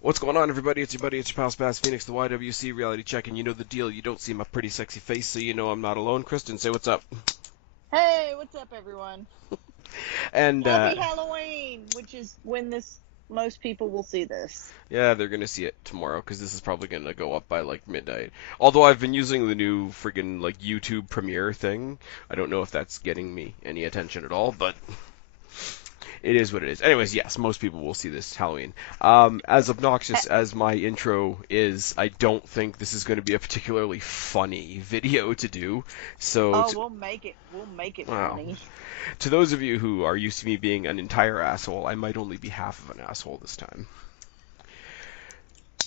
What's going on, everybody? It's your buddy, it's your pal Spaz Phoenix, the YWC Reality Check, and you know the deal. You don't see my pretty sexy face, so you know I'm not alone. Kristen, say what's up. Hey, what's up, everyone? And Happy Halloween, which is when most people will see this. yeah, they're gonna see it tomorrow because this is probably gonna go up by like midnight. Although I've been using the new friggin' like YouTube Premiere thing. I don't know if that's getting me any attention at all, but it is what it is. Anyways, yes, most people will see this Halloween. As obnoxious as my intro is, I don't think this is going to be a particularly funny video to do. So, we'll make it wow. funny. To those of you who are used to me being an entire asshole, I might only be half of an asshole this time.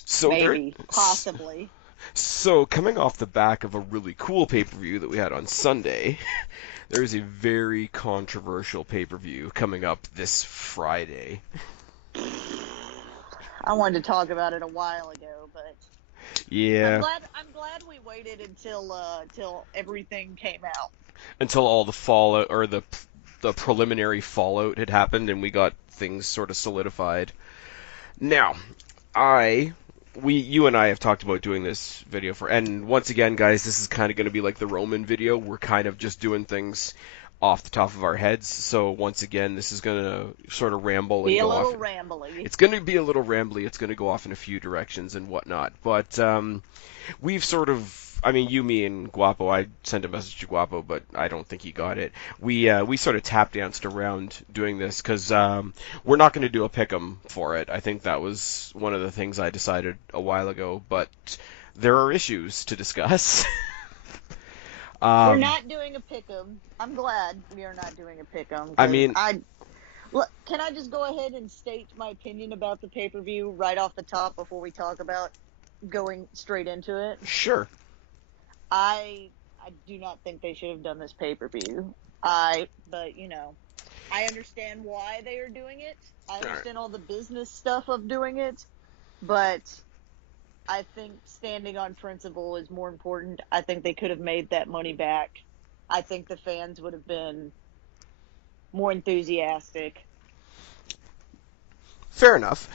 So maybe, possibly. So, coming off the back of a really cool pay-per-view that we had on Sunday, there is a very controversial pay-per-view coming up this Friday. I wanted to talk about it a while ago, but yeah, I'm glad we waited until everything came out. Until all the fallout or the preliminary fallout had happened and we got things sort of solidified. Now, you and I have talked about doing this video and once again, guys, this is kind of going to be like the Roman video. We're kind of just doing things off the top of our heads. So once again, this is going to sort of ramble and go off. Be a little rambly. It's going to be a little rambly. It's going to go off in a few directions and whatnot. But we've sort of, you, me, and Guapo. I sent a message to Guapo, but I don't think he got it. We sort of tap danced around doing this because we're not going to do a pick 'em for it. I think that was one of the things I decided a while ago. But there are issues to discuss. We're not doing a pick 'em. I'm glad we are not doing a pick 'em. Can I just go ahead and state my opinion about the pay-per-view right off the top before we talk about going straight into it? Sure. I do not think they should have done this pay-per-view. But I understand why they are doing it. I understand all the business stuff of doing it, but I think standing on principle is more important. I think they could have made that money back. I think the fans would have been more enthusiastic. Fair enough.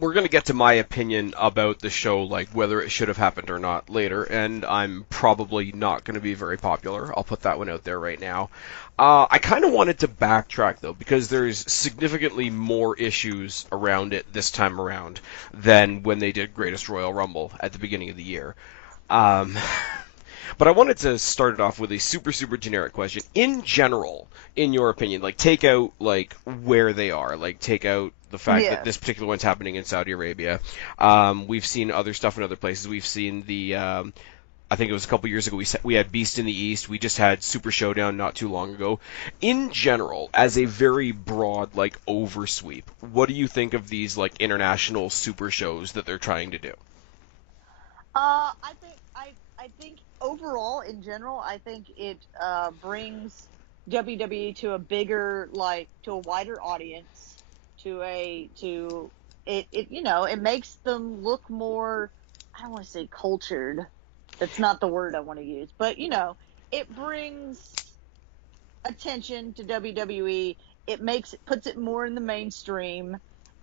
We're going to get to my opinion about the show, like whether it should have happened or not later, and I'm probably not going to be very popular. I'll put that one out there right now. I kind of wanted to backtrack, though, because there's significantly more issues around it this time around than when they did Greatest Royal Rumble at the beginning of the year. But I wanted to start it off with a super, super generic question. In general, in your opinion, like, take out, like, where they are. Like, take out the fact that this particular one's happening in Saudi Arabia. We've seen other stuff in other places. We've seen I think it was a couple years ago, we had Beast in the East. We just had Super Showdown not too long ago. In general, as a very broad, like, oversweep, what do you think of these, like, international super shows that they're trying to do? I think overall, in general, I think it brings WWE to a bigger, to a wider audience, it makes them look more, I don't want to say cultured. That's not the word I want to use, but it brings attention to WWE. Puts it more in the mainstream,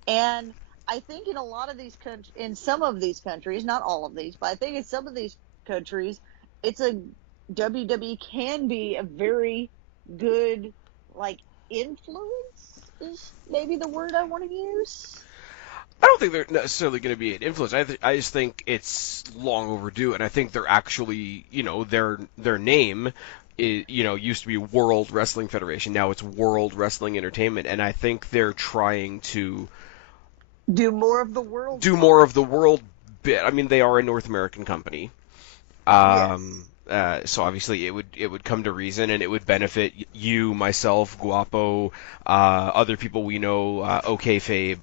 and I think in a lot of these in some of these countries, not all of these, but I think in some of these countries, WWE can be a very good, influence is maybe the word I want to use. I don't think they're necessarily going to be an influence. I just think it's long overdue, and I think they're actually, their name used to be World Wrestling Federation. Now it's World Wrestling Entertainment, and I think they're trying to do more of the world. bit. They are a North American company. Yes. So obviously it would come to reason, and it would benefit you, myself, Guapo, other people we know. OK Fabe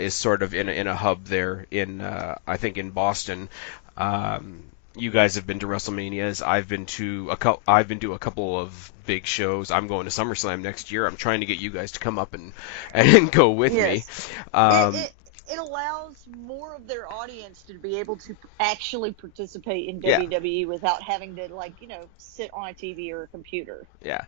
is sort of in a hub there I think in Boston. You guys have been to WrestleManias. I've been to a couple of big shows. I'm going to SummerSlam next year. I'm trying to get you guys to come up and go with me. It allows more of their audience to be able to actually participate in WWE without having to sit on a TV or a computer. Yeah.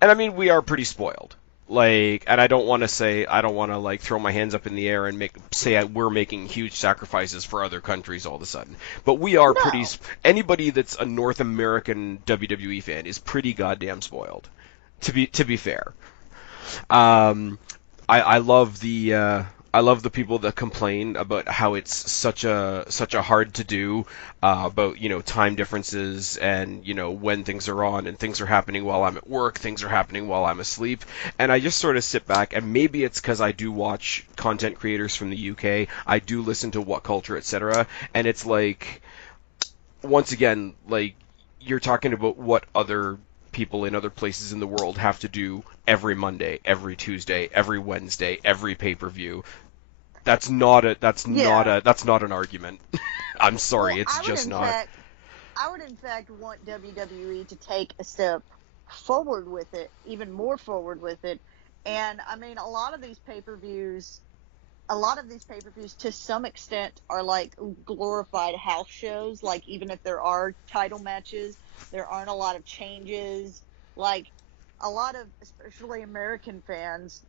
And we are pretty spoiled. Like, and I don't want to like throw my hands up in the air and say we're making huge sacrifices for other countries all of a sudden. But we are No. anybody that's a North American WWE fan is pretty goddamn spoiled. To be fair. I love the people that complain about how it's such a hard to do, about time differences and when things are on and things are happening while I'm at work, things are happening while I'm asleep, and I just sort of sit back, and maybe it's because I do watch content creators from the UK, I do listen to What Culture, etc., and it's like, once again, like, you're talking about what other people in other places in the world have to do every Monday, every Tuesday, every Wednesday, every pay-per-view. That's not an argument. I'm sorry, it's just not. I would in fact want WWE to take a step forward with it, even more forward with it. And I mean, a lot of these pay-per-views to some extent are like glorified house shows. Like, even if there are title matches, there aren't a lot of changes. Like, a lot of, especially American fans,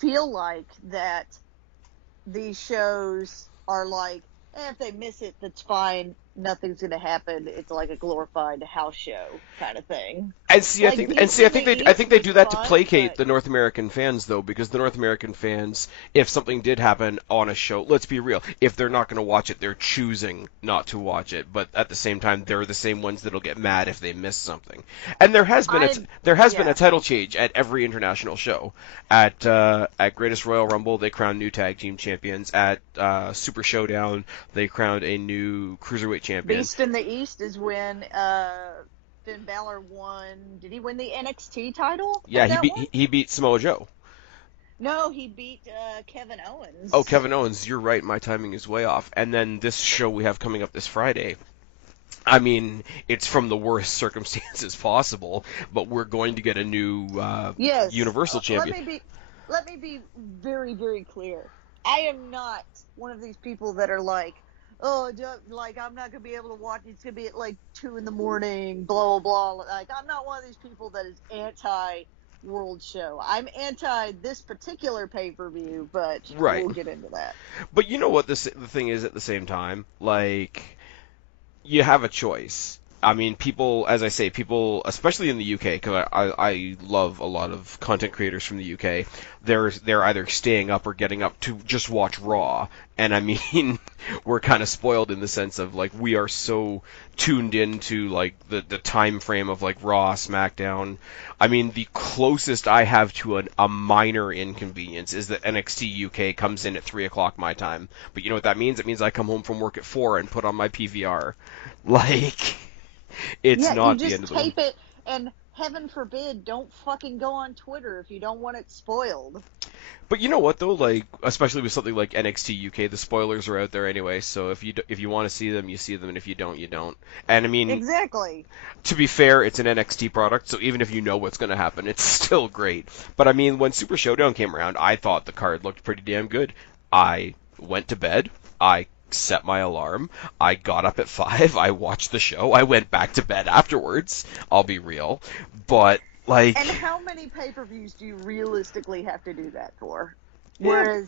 feel like that these shows are like, if they miss it, that's fine. Nothing's going to happen. It's like a glorified house show kind of thing. And see, I think they do that to placate the North American fans, though, because the North American fans, if something did happen on a show, let's be real, if they're not going to watch it, they're choosing not to watch it. But at the same time, they're the same ones that'll get mad if they miss something. And there has been a title change at every international show. At Greatest Royal Rumble, they crowned new tag team champions. At Super Showdown, they crowned a new cruiserweight champion. Beast in the East is when Finn Balor won. Did he win the NXT title? Yeah, he beat Samoa Joe. No, he beat Kevin Owens. Oh, Kevin Owens, you're right. My timing is way off. And then this show we have coming up this Friday, I mean, it's from the worst circumstances possible, but we're going to get a new Universal Champion. Let me be very, very clear. I am not one of these people that are like, oh, like, I'm not going to be able to watch, it's going to be at like 2 in the morning, blah, blah, blah. Like, I'm not one of these people that is anti-world show. I'm anti this particular pay-per-view, but right. We'll get into that. But you know what the thing is at the same time? Like, you have a choice. I mean, people, as I say, people, especially in the UK, because I love a lot of content creators from the UK, they're either staying up or getting up to just watch Raw. And I mean, we're kind of spoiled in the sense of, like, we are so tuned into, like, the time frame of, like, Raw, SmackDown. I mean, the closest I have to a minor inconvenience is that NXT UK comes in at 3 o'clock my time. But you know what that means? It means I come home from work at 4 and put on my PVR. Like, it's not the end of the world. You just tape it, and heaven forbid, don't fucking go on Twitter if you don't want it spoiled. But you know what, though? Like, especially with something like NXT UK, the spoilers are out there anyway, so if you want to see them, you see them, and if you don't, you don't. And I mean... Exactly. To be fair, it's an NXT product, so even if you know what's going to happen, it's still great. But I mean, when Super Showdown came around, I thought the card looked pretty damn good. I went to bed, I set my alarm, I got up at 5, I watched the show, I went back to bed afterwards, I'll be real, but, like... And how many pay-per-views do you realistically have to do that for? Yeah.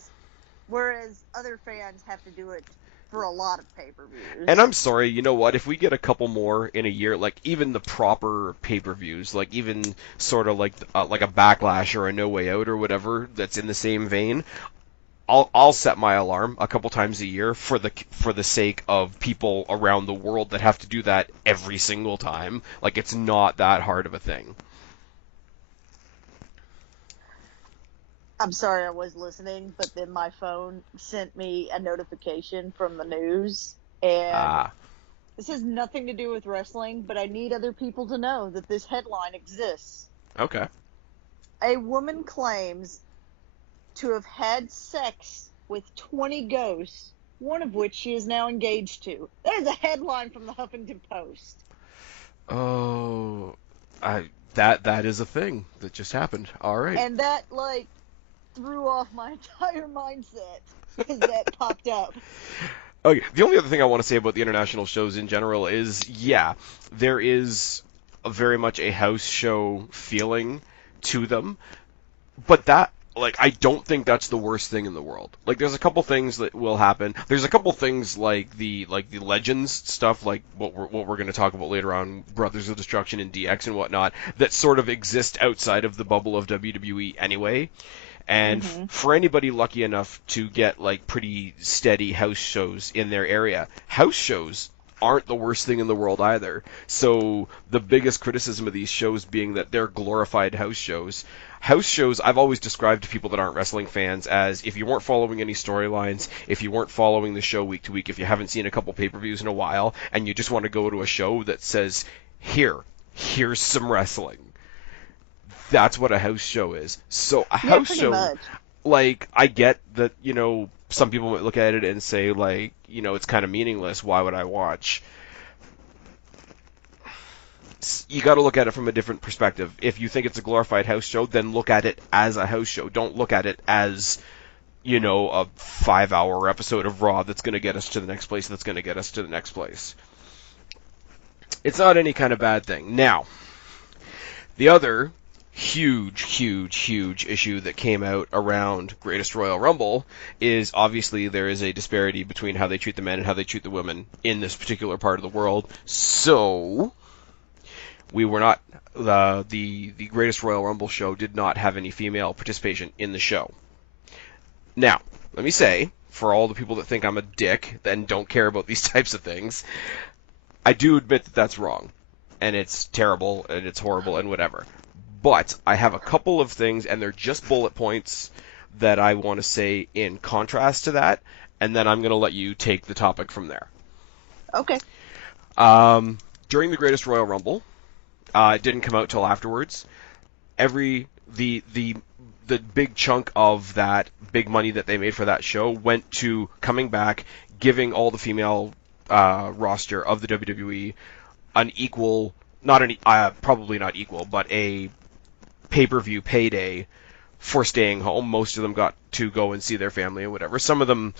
Whereas other fans have to do it for a lot of pay-per-views. And I'm sorry, you know what, if we get a couple more in a year, like, even the proper pay-per-views, like, even sort of like a Backlash or a No Way Out or whatever that's in the same vein, I'll set my alarm a couple times a year for the sake of people around the world that have to do that every single time. Like, it's not that hard of a thing. I'm sorry, I was listening, but then my phone sent me a notification from the news, and this has nothing to do with wrestling, but I need other people to know that this headline exists. Okay. A woman claims to have had sex with 20 ghosts, one of which she is now engaged to. There's a headline from the Huffington Post. Oh, that is a thing that just happened. All right. And that, like, threw off my entire mindset as that popped up. Okay, the only other thing I want to say about the international shows in general is, yeah, there is very much a house show feeling to them. but that, like, I don't think that's the worst thing in the world. Like, there's a couple things that will happen. There's a couple things like the Legends stuff, like what we're going to talk about later on, Brothers of Destruction and DX and whatnot, that sort of exist outside of the bubble of WWE anyway. And for anybody lucky enough to get like pretty steady house shows in their area, house shows aren't the worst thing in the world either. So the biggest criticism of these shows being that they're glorified house shows. House shows, I've always described to people that aren't wrestling fans as if you weren't following any storylines, if you weren't following the show week to week, if you haven't seen a couple pay-per-views in a while, and you just want to go to a show that says, here's some wrestling. That's what a house show is. So a house show, much. Like, I get that, you know, some people might look at it and say, like, you know, it's kind of meaningless. Why would I watch? You got to look at it from a different perspective. If you think it's a glorified house show, then look at it as a house show. Don't look at it as, you know, a 5-hour episode of Raw that's going to get us to the next place, that's going to get us to the next place. It's not any kind of bad thing. Now, the other huge issue that came out around Greatest Royal Rumble is obviously there is a disparity between how they treat the men and how they treat the women in this particular part of the world. So we were not the Greatest Royal Rumble show did not have any female participation in the show. Now, let me say, for all the people that think I'm a dick and don't care about these types of things, I do admit that that's wrong. And it's terrible and it's horrible and whatever. But I have a couple of things, and they're just bullet points that I want to say in contrast to that, and then I'm going to let you take the topic from there. Okay. During the Greatest Royal Rumble, it didn't come out till afterwards. The big chunk of that big money that they made for that show went to coming back, giving all the female roster of the WWE an equal, probably not equal, but a pay-per-view payday for staying home. Most of them got to go and see their family and whatever. Some of them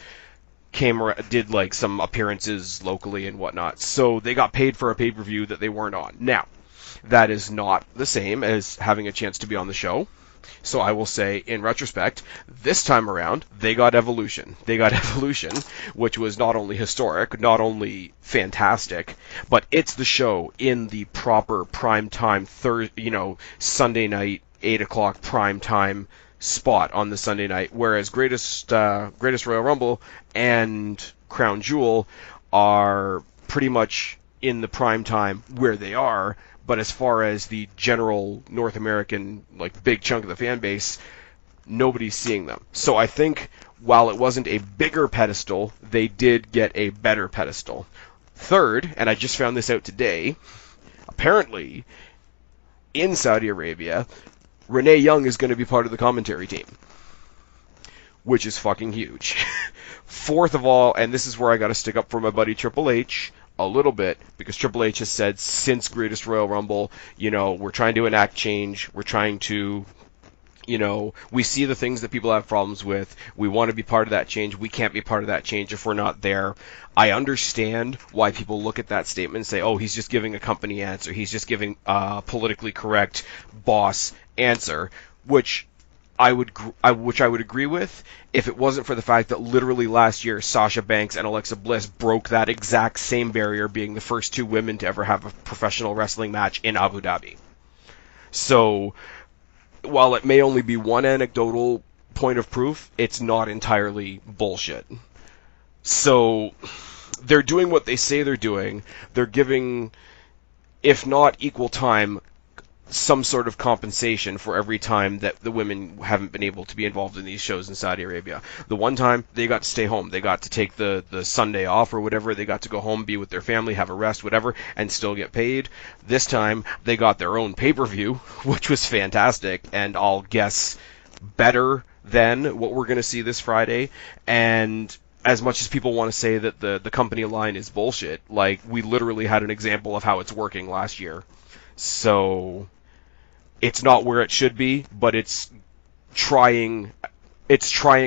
did like some appearances locally and whatnot. So they got paid for a pay-per-view that they weren't on. Now, that is not the same as having a chance to be on the show. So I will say, in retrospect, this time around, they got Evolution. They got Evolution, which was not only historic, not only fantastic, but it's the show in the proper primetime Sunday night, 8 o'clock primetime spot on the Sunday night, whereas Greatest Royal Rumble and Crown Jewel are pretty much in the primetime where they are. But as far as the general North American, like, big chunk of the fan base, nobody's seeing them. So I think while it wasn't a bigger pedestal, they did get a better pedestal. Third, and I just found this out today, apparently, in Saudi Arabia, Renee Young is going to be part of the commentary team, which is fucking huge. Fourth of all, and this is where I got to stick up for my buddy Triple H, a little bit, because Triple H has said since Greatest Royal Rumble, you know, we're trying to enact change, we're trying to, you know, we see the things that people have problems with, we want to be part of that change, we can't be part of that change if we're not there. I understand why people look at that statement and say, oh, he's just giving a company answer, he's just giving a politically correct boss answer, which I would agree with if it wasn't for the fact that literally last year Sasha Banks and Alexa Bliss broke that exact same barrier, being the first two women to ever have a professional wrestling match in Abu Dhabi. So while it may only be one anecdotal point of proof, it's not entirely bullshit. So they're doing what they say they're doing. They're giving, if not equal time, some sort of compensation for every time that the women haven't been able to be involved in these shows in Saudi Arabia. The one time, they got to stay home. They got to take the Sunday off or whatever. They got to go home, be with their family, have a rest, whatever, and still get paid. This time, they got their own pay-per-view, which was fantastic, and I'll guess better than what we're going to see this Friday. And as much as people want to say that the company line is bullshit, like, we literally had an example of how it's working last year. So it's not where it should be, but it's trying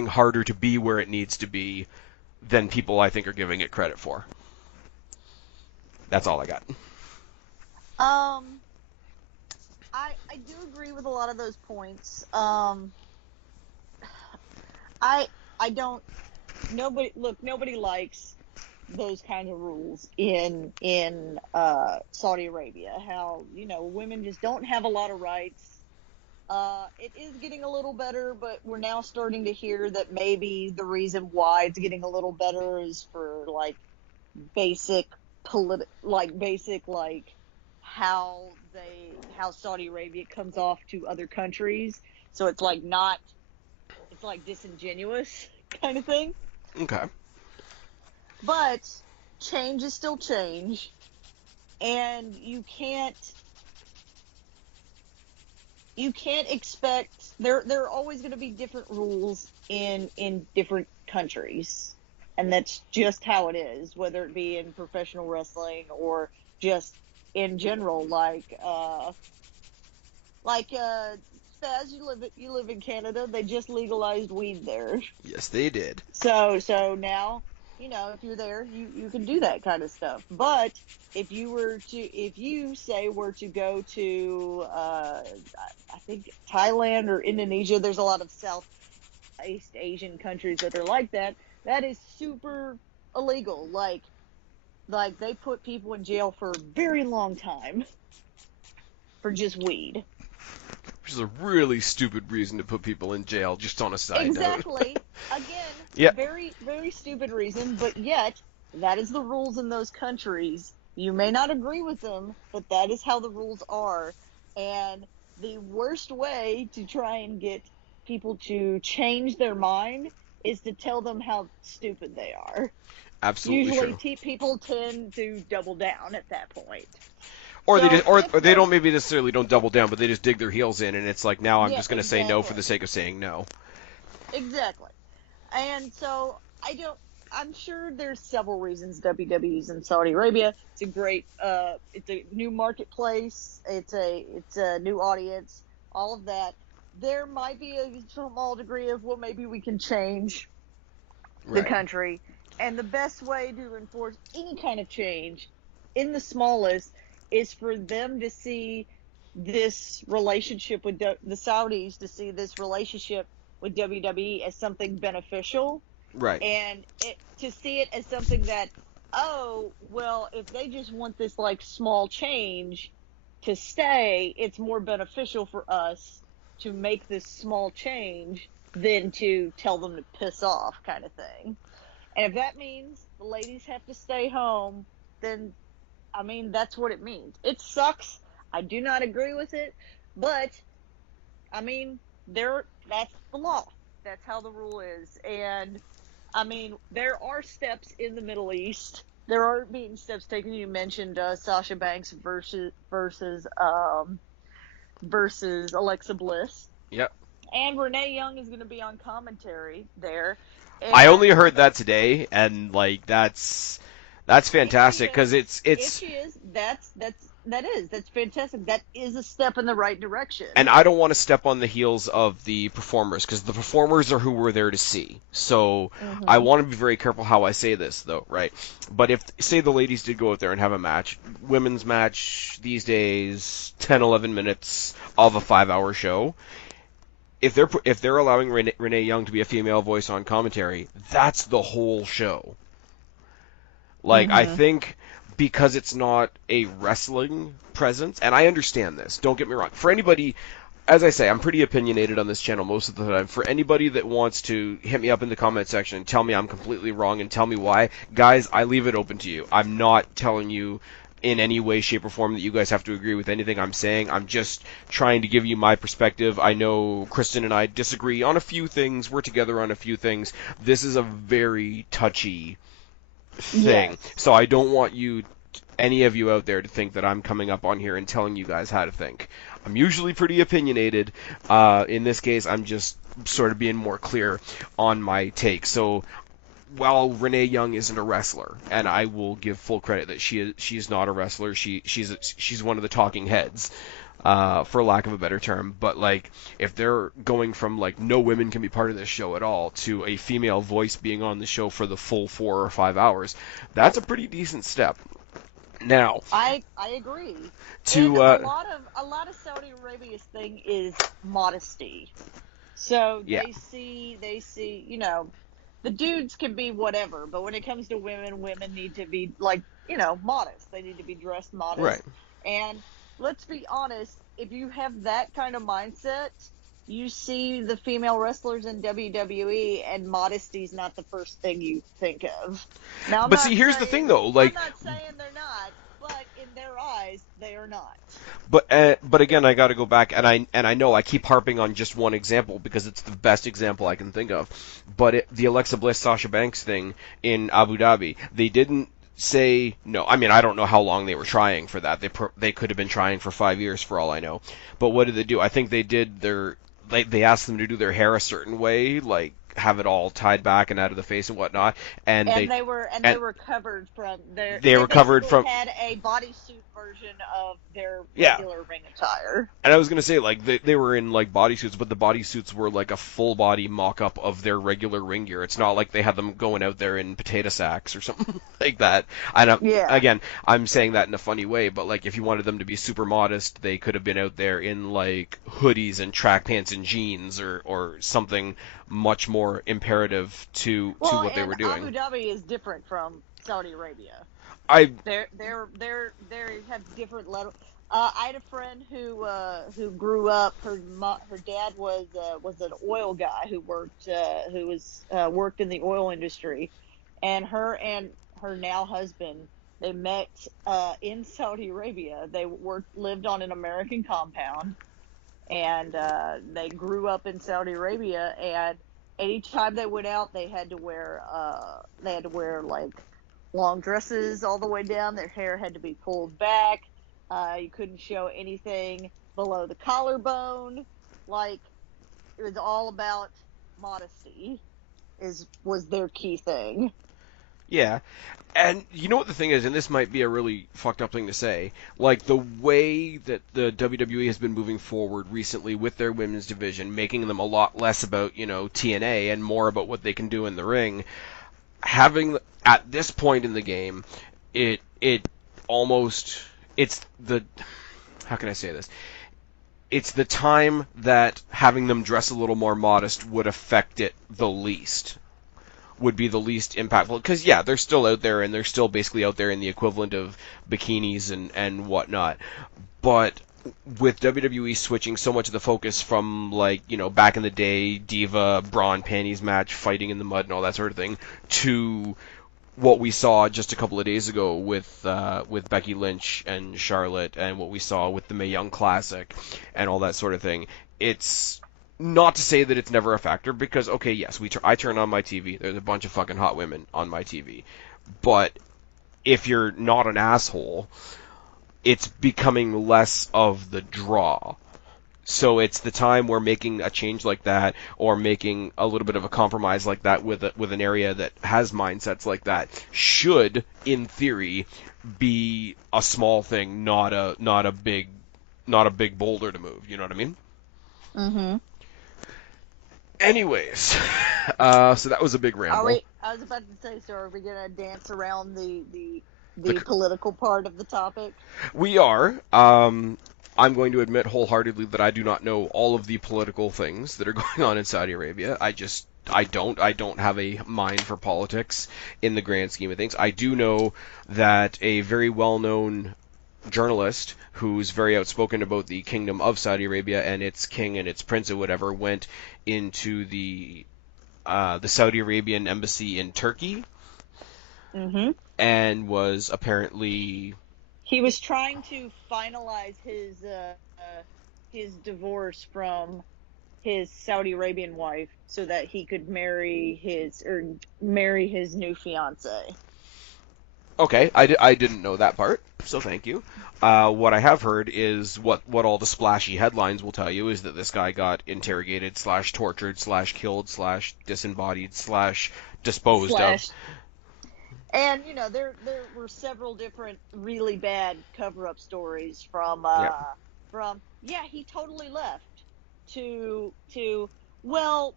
harder to be where it needs to be than people, I think, are giving it credit for. That's all I got. I do agree with a lot of those points. I don't. Nobody likes those kinds of rules in Saudi Arabia. How women just don't have a lot of rights. It is getting a little better, but we're now starting to hear that maybe the reason why it's getting a little better is for basic how Saudi Arabia comes off to other countries. So it's disingenuous kind of thing. Okay. But change is still change, and you can't expect there are always going to be different rules in different countries, and that's just how it is, whether it be in professional wrestling or just in general. Spaz, you live in Canada. They just legalized weed there. Yes, they did. So now, if you're there, you can do that kind of stuff. But if you were to go to, I think Thailand or Indonesia, there's a lot of Southeast Asian countries that are like that. That is super illegal. Like they put people in jail for a very long time for just weed. Which is a really stupid reason to put people in jail, just on a side note. Exactly. Again, yep. Very, very stupid reason, but yet, that is the rules in those countries. You may not agree with them, but that is how the rules are. And the worst way to try and get people to change their mind is to tell them how stupid they are. Absolutely Usually, true. People tend to double down at that point. Or they don't maybe necessarily don't double down, but they just dig their heels in, and it's like, now I'm just going to say no for the sake of saying no. Exactly. And so I'm sure there's several reasons WWE's in Saudi Arabia. It's a great, it's a new marketplace. It's a new audience. All of that. There might be a small degree of, well, maybe we can change the country. And the best way to enforce any kind of change, in the smallest, is for them to see this relationship with the Saudis, to see this relationship with WWE as something beneficial. Right. And to see it as something that, if they just want this small change to stay, it's more beneficial for us to make this small change than to tell them to piss off, kind of thing. And if that means the ladies have to stay home, then that's what it means. It sucks. I do not agree with it, but that's the law. That's how the rule is. And there are steps in the Middle East. There are being steps taken. You mentioned Sasha Banks versus Alexa Bliss. Yep. And Renee Young is going to be on commentary there. And I only heard that today, and that's fantastic, because it's. If she is, that's fantastic. That is a step in the right direction. And I don't want to step on the heels of the performers, because the performers are who we're there to see. So I want to be very careful how I say this, though, right? But if, say, the ladies did go out there and have a match, women's match these days, 10, 11 minutes of a 5-hour show. If they're allowing Renee Young to be a female voice on commentary, that's the whole show. I think because it's not a wrestling presence, and I understand this, don't get me wrong. For anybody, as I say, I'm pretty opinionated on this channel most of the time. For anybody that wants to hit me up in the comment section and tell me I'm completely wrong and tell me why, guys, I leave it open to you. I'm not telling you in any way, shape, or form that you guys have to agree with anything I'm saying. I'm just trying to give you my perspective. I know Kristen and I disagree on a few things. We're together on a few things. This is a very touchy thing. Yes. So I don't want any of you out there to think that I'm coming up on here and telling you guys how to think. I'm usually pretty opinionated. In this case, I'm just sort of being more clear on my take. So while Renee Young isn't a wrestler, and I will give full credit that she's not a wrestler, she's one of the talking heads, for lack of a better term. But if they're going from no women can be part of this show at all to a female voice being on the show for the full 4 or 5 hours, that's a pretty decent step. Now, I agree. A lot of Saudi Arabia's thing is modesty. So Yeah. they see, you know, the dudes can be whatever, but when it comes to women, women need to be like, you know, modest. They need to be dressed modest. Right. And let's be honest, if you have that kind of mindset, you see the female wrestlers in WWE, and modesty's not the first thing you think of. Now, But see, here's the thing though, I'm like, not saying they're not, but in their eyes, they are not. but again, I got to go back, and I know I keep harping on just one example because it's the best example I can think of. But the Alexa Bliss Sasha Banks thing in Abu Dhabi, they didn't say no. I mean, I don't know how long they were trying for that. They could have been trying for 5 years for all I know. But what did they do? I think they did they asked them to do their hair a certain way, like have it all tied back and out of the face and whatnot, and they were covered from their. They were covered from. Had a bodysuit version of their Yeah. regular ring attire. And I was gonna say, like, they were in like bodysuits, but the bodysuits were like a full body mock up of their regular ring gear. It's not like they had them going out there in potato sacks or something like that. Again, I'm saying that in a funny way, but like if you wanted them to be super modest, they could have been out there in like hoodies and track pants and jeans or something much more imperative to what they were doing. Abu Dhabi is different from Saudi Arabia. They have different levels. I had a friend who grew up. Her dad was an oil guy who worked in the oil industry, and her now husband, they met in Saudi Arabia. They lived on an American compound, and they grew up in Saudi Arabia. And anytime they went out, they had to wear like long dresses all the way down. Their hair had to be pulled back. You couldn't show anything below the collarbone. Like, it was all about modesty was their key thing. Yeah. And you know what the thing is, and this might be a really fucked up thing to say, like the way that the WWE has been moving forward recently with their women's division, making them a lot less about, you know, TNA and more about what they can do in the ring, having, at this point in the game, it almost, it's the, how can I say this? It's the time that having them dress a little more modest would affect it the least. Would be the least impactful, because yeah, they're still out there and they're still basically out there in the equivalent of bikinis and whatnot, but with WWE switching so much of the focus from, like, you know, back in the day, diva, bra and panties match, fighting in the mud and all that sort of thing, to what we saw just a couple of days ago with Becky Lynch and Charlotte, and what we saw with the Mae Young Classic and all that sort of thing. It's not to say that it's never a factor, because, okay, yes, I turn on my TV, there's a bunch of fucking hot women on my TV, but if you're not an asshole, it's becoming less of the draw. So it's the time where making a change like that, or making a little bit of a compromise like that with an area that has mindsets like that, should, in theory, be a small thing, not a big boulder to move. You know what I mean? Mm-hmm. Anyways, so that was a big ramble. I was about to say, so are we gonna dance around the political part of the topic? We are. I'm going to admit wholeheartedly that I do not know all of the political things that are going on in Saudi Arabia. I don't have a mind for politics in the grand scheme of things. I do know that a very well-known journalist who's very outspoken about the kingdom of Saudi Arabia and its king and its prince or whatever went into the Saudi Arabian embassy in Turkey, mm-hmm. and was apparently... He was trying to finalize his divorce from his Saudi Arabian wife so that he could marry his new fiance. Okay, I didn't know that part, so thank you. What I have heard is what all the splashy headlines will tell you is that this guy got interrogated / tortured / killed / disembodied / disposed of. And, you know, there were several different really bad cover-up stories from he totally left to well,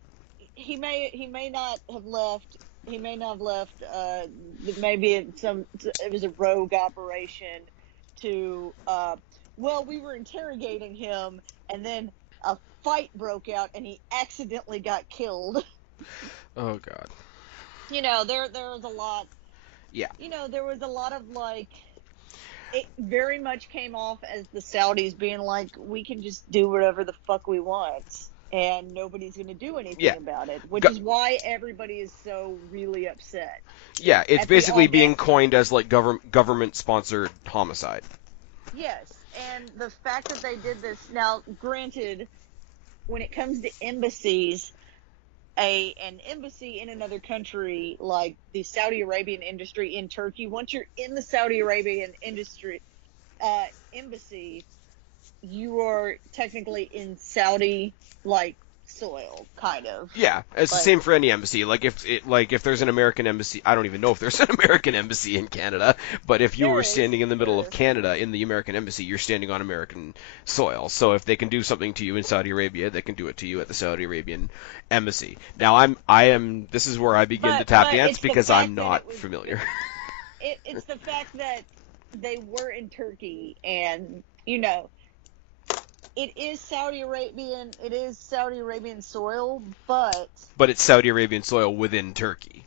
he may not have left. He may not have left. Maybe it was a rogue operation to. Well, we were interrogating him, and then a fight broke out and he accidentally got killed. Oh God. There was a lot. Yeah. There was a lot of like. It very much came off as the Saudis being like, we can just do whatever the fuck we want, and nobody's going to do anything about it, which is why everybody is so really upset. Yeah, it's basically being coined as like government-sponsored homicide. Yes, and the fact that they did this, now, granted, when it comes to embassies, an embassy in another country, like the Saudi Arabian industry in Turkey, once you're in the Saudi Arabian industry embassy, you are technically in Saudi soil, kind of. Yeah, it's the same for any embassy. Like if there's an American embassy, I don't even know if there's an American embassy in Canada, but if you were standing in the middle of Canada in the American embassy, you're standing on American soil. So if they can do something to you in Saudi Arabia, they can do it to you at the Saudi Arabian embassy. Now this is where I begin to tap dance because I'm not familiar. It's the fact that they were in Turkey, and it is Saudi Arabian soil, but it's Saudi Arabian soil within Turkey.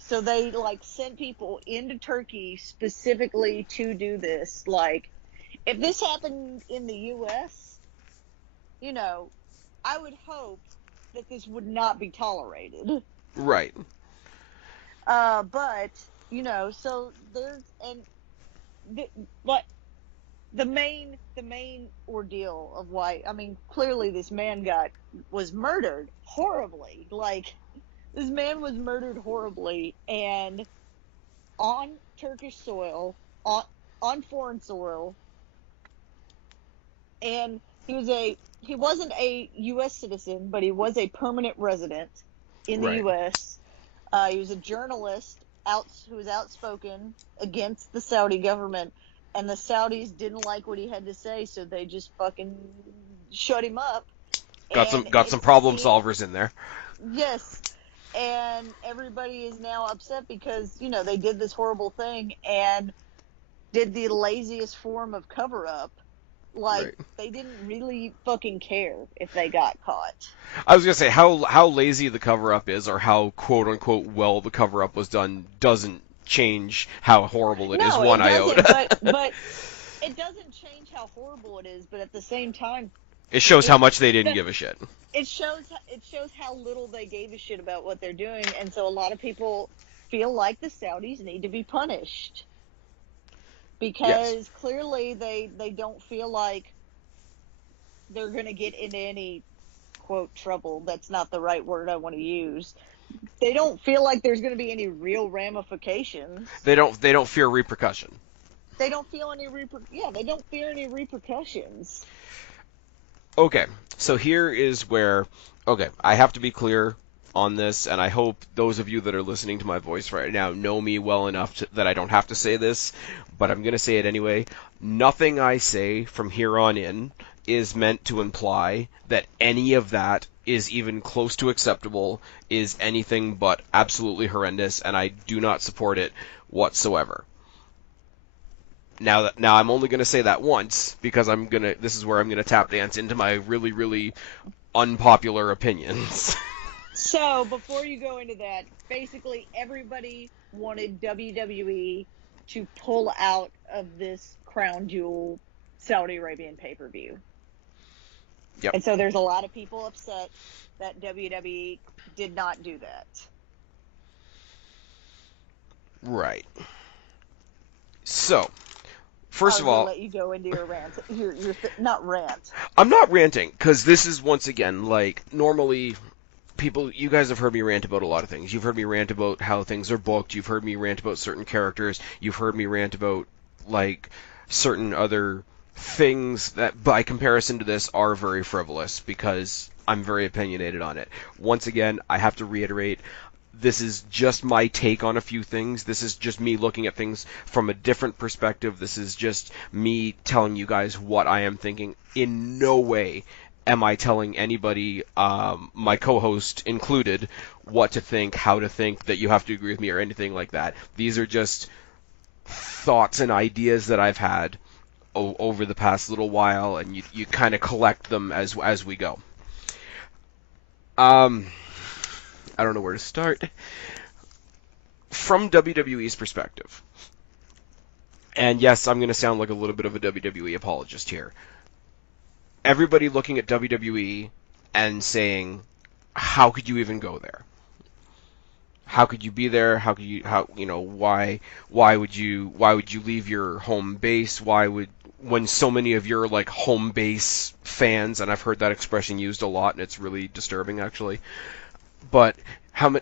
So they sent people into Turkey specifically to do this. If this happened in the US, I would hope that this would not be tolerated. Right. But so there's the main ordeal of why, clearly this man was murdered horribly. This man was murdered horribly, and on Turkish soil, on foreign soil, and he wasn't a U.S. citizen, but he was a permanent resident in the U.S. He was a journalist who was outspoken against the Saudi government. And the Saudis didn't like what he had to say, so they just fucking shut him up. Got some problem solvers in there. Yes, and everybody is now upset because they did this horrible thing and did the laziest form of cover up. They didn't really fucking care if they got caught. I was gonna say how lazy the cover up is, or how quote unquote well the cover up was done, doesn't change how horrible it is one iota. but it doesn't change how horrible it is, but at the same time it shows how much they didn't give a shit. It shows how little they gave a shit about what they're doing, and so a lot of people feel like the Saudis need to be punished. Because clearly they don't feel like they're going to get into any quote trouble. That's not the right word I want to use. They don't feel like there's going to be any real ramifications. They don't fear repercussion. They don't feel any they don't fear any repercussions. Okay, so here is where I have to be clear on this, and I hope those of you that are listening to my voice right now know me well enough that I don't have to say this, but I'm going to say it anyway. Nothing I say from here on in is meant to imply that any of that is even close to acceptable, is anything but absolutely horrendous, and I do not support it whatsoever. Now I'm only going to say that once, because this is where I'm going to tap dance into my really, really unpopular opinions. So, before you go into that, basically everybody wanted WWE to pull out of this Crown Jewel Saudi Arabian pay-per-view. Yep. And so there's a lot of people upset that WWE did not do that. Right. So, first of all, I'll let you go into your rant. Your not rant. I'm not ranting, because this is, once again, normally you guys have heard me rant about a lot of things. You've heard me rant about how things are booked. You've heard me rant about certain characters. You've heard me rant about, certain other things that, by comparison to this, are very frivolous, because I'm very opinionated on it. Once again, I have to reiterate, this is just my take on a few things. This is just me looking at things from a different perspective. This is just me telling you guys what I am thinking. In no way am I telling anybody, my co-host included, what to think, how to think, that you have to agree with me or anything like that. These are just thoughts and ideas that I've had over the past little while, and you kind of collect them as we go. I don't know where to start. From WWE's perspective, and yes, I'm going to sound like a little bit of a WWE apologist here. Everybody looking at WWE and saying, how could you even go there? How could you be there? Why would you leave your home base? When so many of your like home base fans, and I've heard that expression used a lot, and it's really disturbing actually, but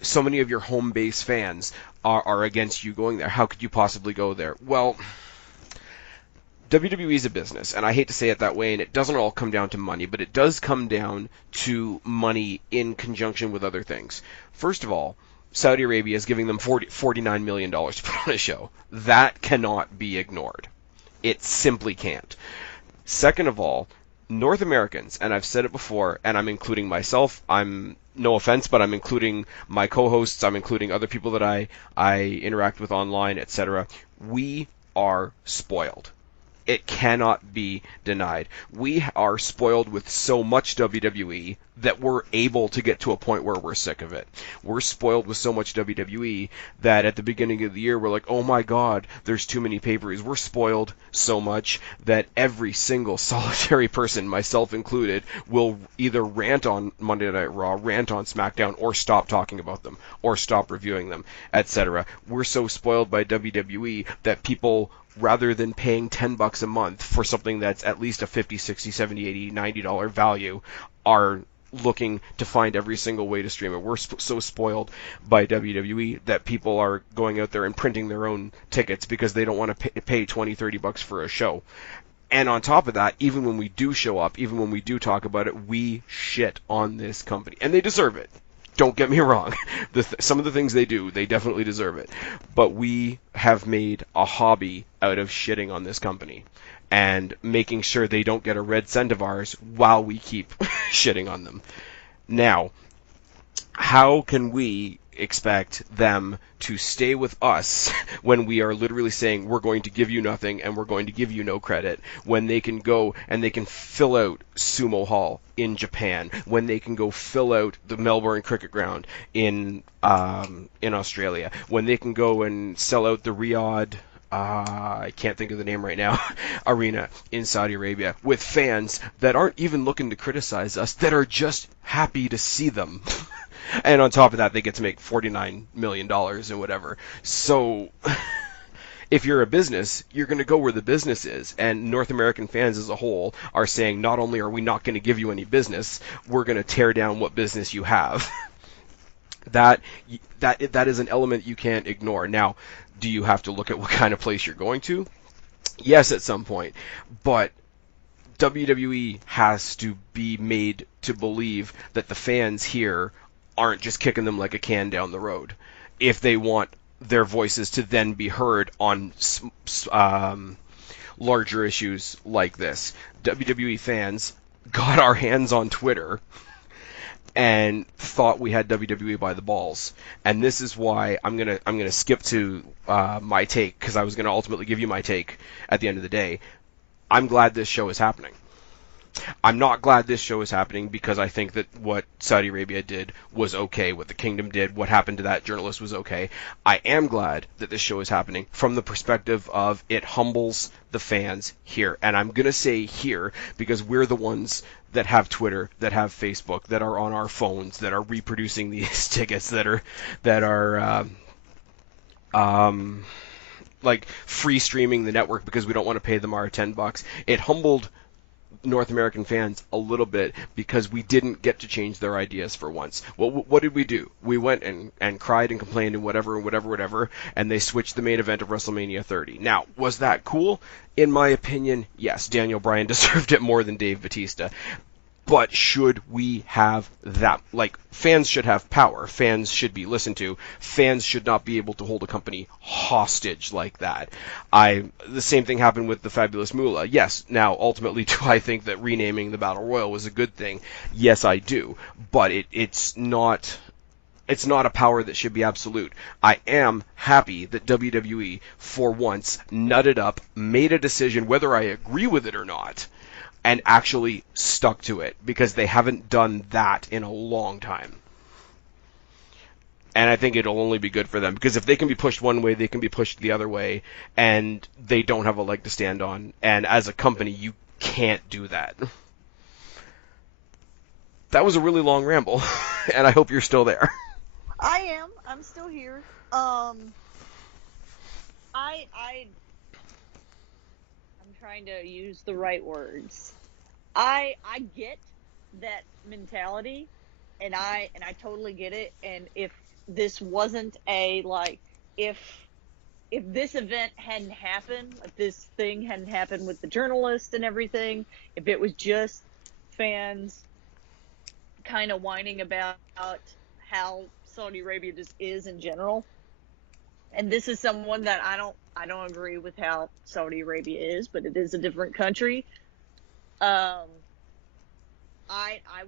so many of your home base fans are against you going there. How could you possibly go there? Well, WWE is a business, and I hate to say it that way, and it doesn't all come down to money, but it does come down to money in conjunction with other things. First of all, Saudi Arabia is giving them $49 million to put on a show. That cannot be ignored. It simply can't. Second of all, North Americans, and I've said it before, and I'm including myself, no offense, but I'm including my co-hosts, I'm including other people that I interact with online, etc. We are spoiled. It cannot be denied. We are spoiled with so much WWE that we're able to get to a point where we're sick of it. We're spoiled with so much WWE that at the beginning of the year we're like, oh my god, there's too many pay-per-views. We're spoiled so much that every single solitary person, myself included, will either rant on Monday Night Raw, rant on SmackDown, or stop talking about them, or stop reviewing them, etc. We're so spoiled by WWE that people, rather than paying $10 a month for something that's at least a $50, $60, $70, $80, $90 value, are looking to find every single way to stream it. We're so spoiled by WWE that people are going out there and printing their own tickets because they don't want to pay $20, $30 for a show. And on top of that, even when we do show up, even when we do talk about it, we shit on this company. And they deserve it. Don't get me wrong. Some of the things they do, they definitely deserve it. But we have made a hobby out of shitting on this company and making sure they don't get a red cent of ours while we keep shitting on them. Now, how can we expect them to stay with us when we are literally saying we're going to give you nothing and we're going to give you no credit, when they can go and they can fill out Sumo Hall in Japan, when they can go fill out the Melbourne Cricket Ground in Australia, when they can go and sell out the Riyadh, I can't think of the name right now, arena in Saudi Arabia, with fans that aren't even looking to criticize us, that are just happy to see them. And on top of that, they get to make $49 million and whatever. So, if you're a business, you're going to go where the business is. And North American fans as a whole are saying, not only are we not going to give you any business, we're going to tear down what business you have. That is an element you can't ignore. Now, do you have to look at what kind of place you're going to? Yes, at some point. But WWE has to be made to believe that the fans here aren't just kicking them like a can down the road if they want their voices to then be heard on larger issues like this. WWE fans got our hands on Twitter and thought we had WWE by the balls. And this is why I'm gonna skip to my take, because I was gonna ultimately give you my take at the end of the day. I'm glad this show is happening. I'm not glad this show is happening because I think that what Saudi Arabia did was okay, what the Kingdom did, what happened to that journalist was okay. I am glad that this show is happening from the perspective of it humbles the fans here. And I'm going to say here because we're the ones that have Twitter, that have Facebook, that are on our phones, that are reproducing these tickets, that are like free streaming the network because we don't want to pay them our $10. It humbled North American fans a little bit because we didn't get to change their ideas for once. Well, what did we do? We went and cried and complained and whatever, and they switched the main event of WrestleMania 30. Now, was that cool? In my opinion, yes. Daniel Bryan deserved it more than Dave Bautista. But should we have that? Like, fans should have power. Fans should be listened to. Fans should not be able to hold a company hostage like that. The same thing happened with the Fabulous Moolah. Yes, now, ultimately, do I think that renaming the Battle Royal was a good thing? Yes, I do. But it's not It's not a power that should be absolute. I am happy that WWE, for once, nutted up, made a decision, whether I agree with it or not, and actually stuck to it, because they haven't done that in a long time. And I think it'll only be good for them, because if they can be pushed one way, they can be pushed the other way, and they don't have a leg to stand on. And as a company, you can't do that. That was a really long ramble, and I hope you're still there. I am. I'm still here. I'm trying to use the right words. I get that mentality, and I totally get it. And if this wasn't if this event hadn't happened, if this thing hadn't happened with the journalist and everything, if it was just fans kind of whining about how Saudi Arabia just is in general, and this is someone that I don't agree with how Saudi Arabia is, but it is a different country. I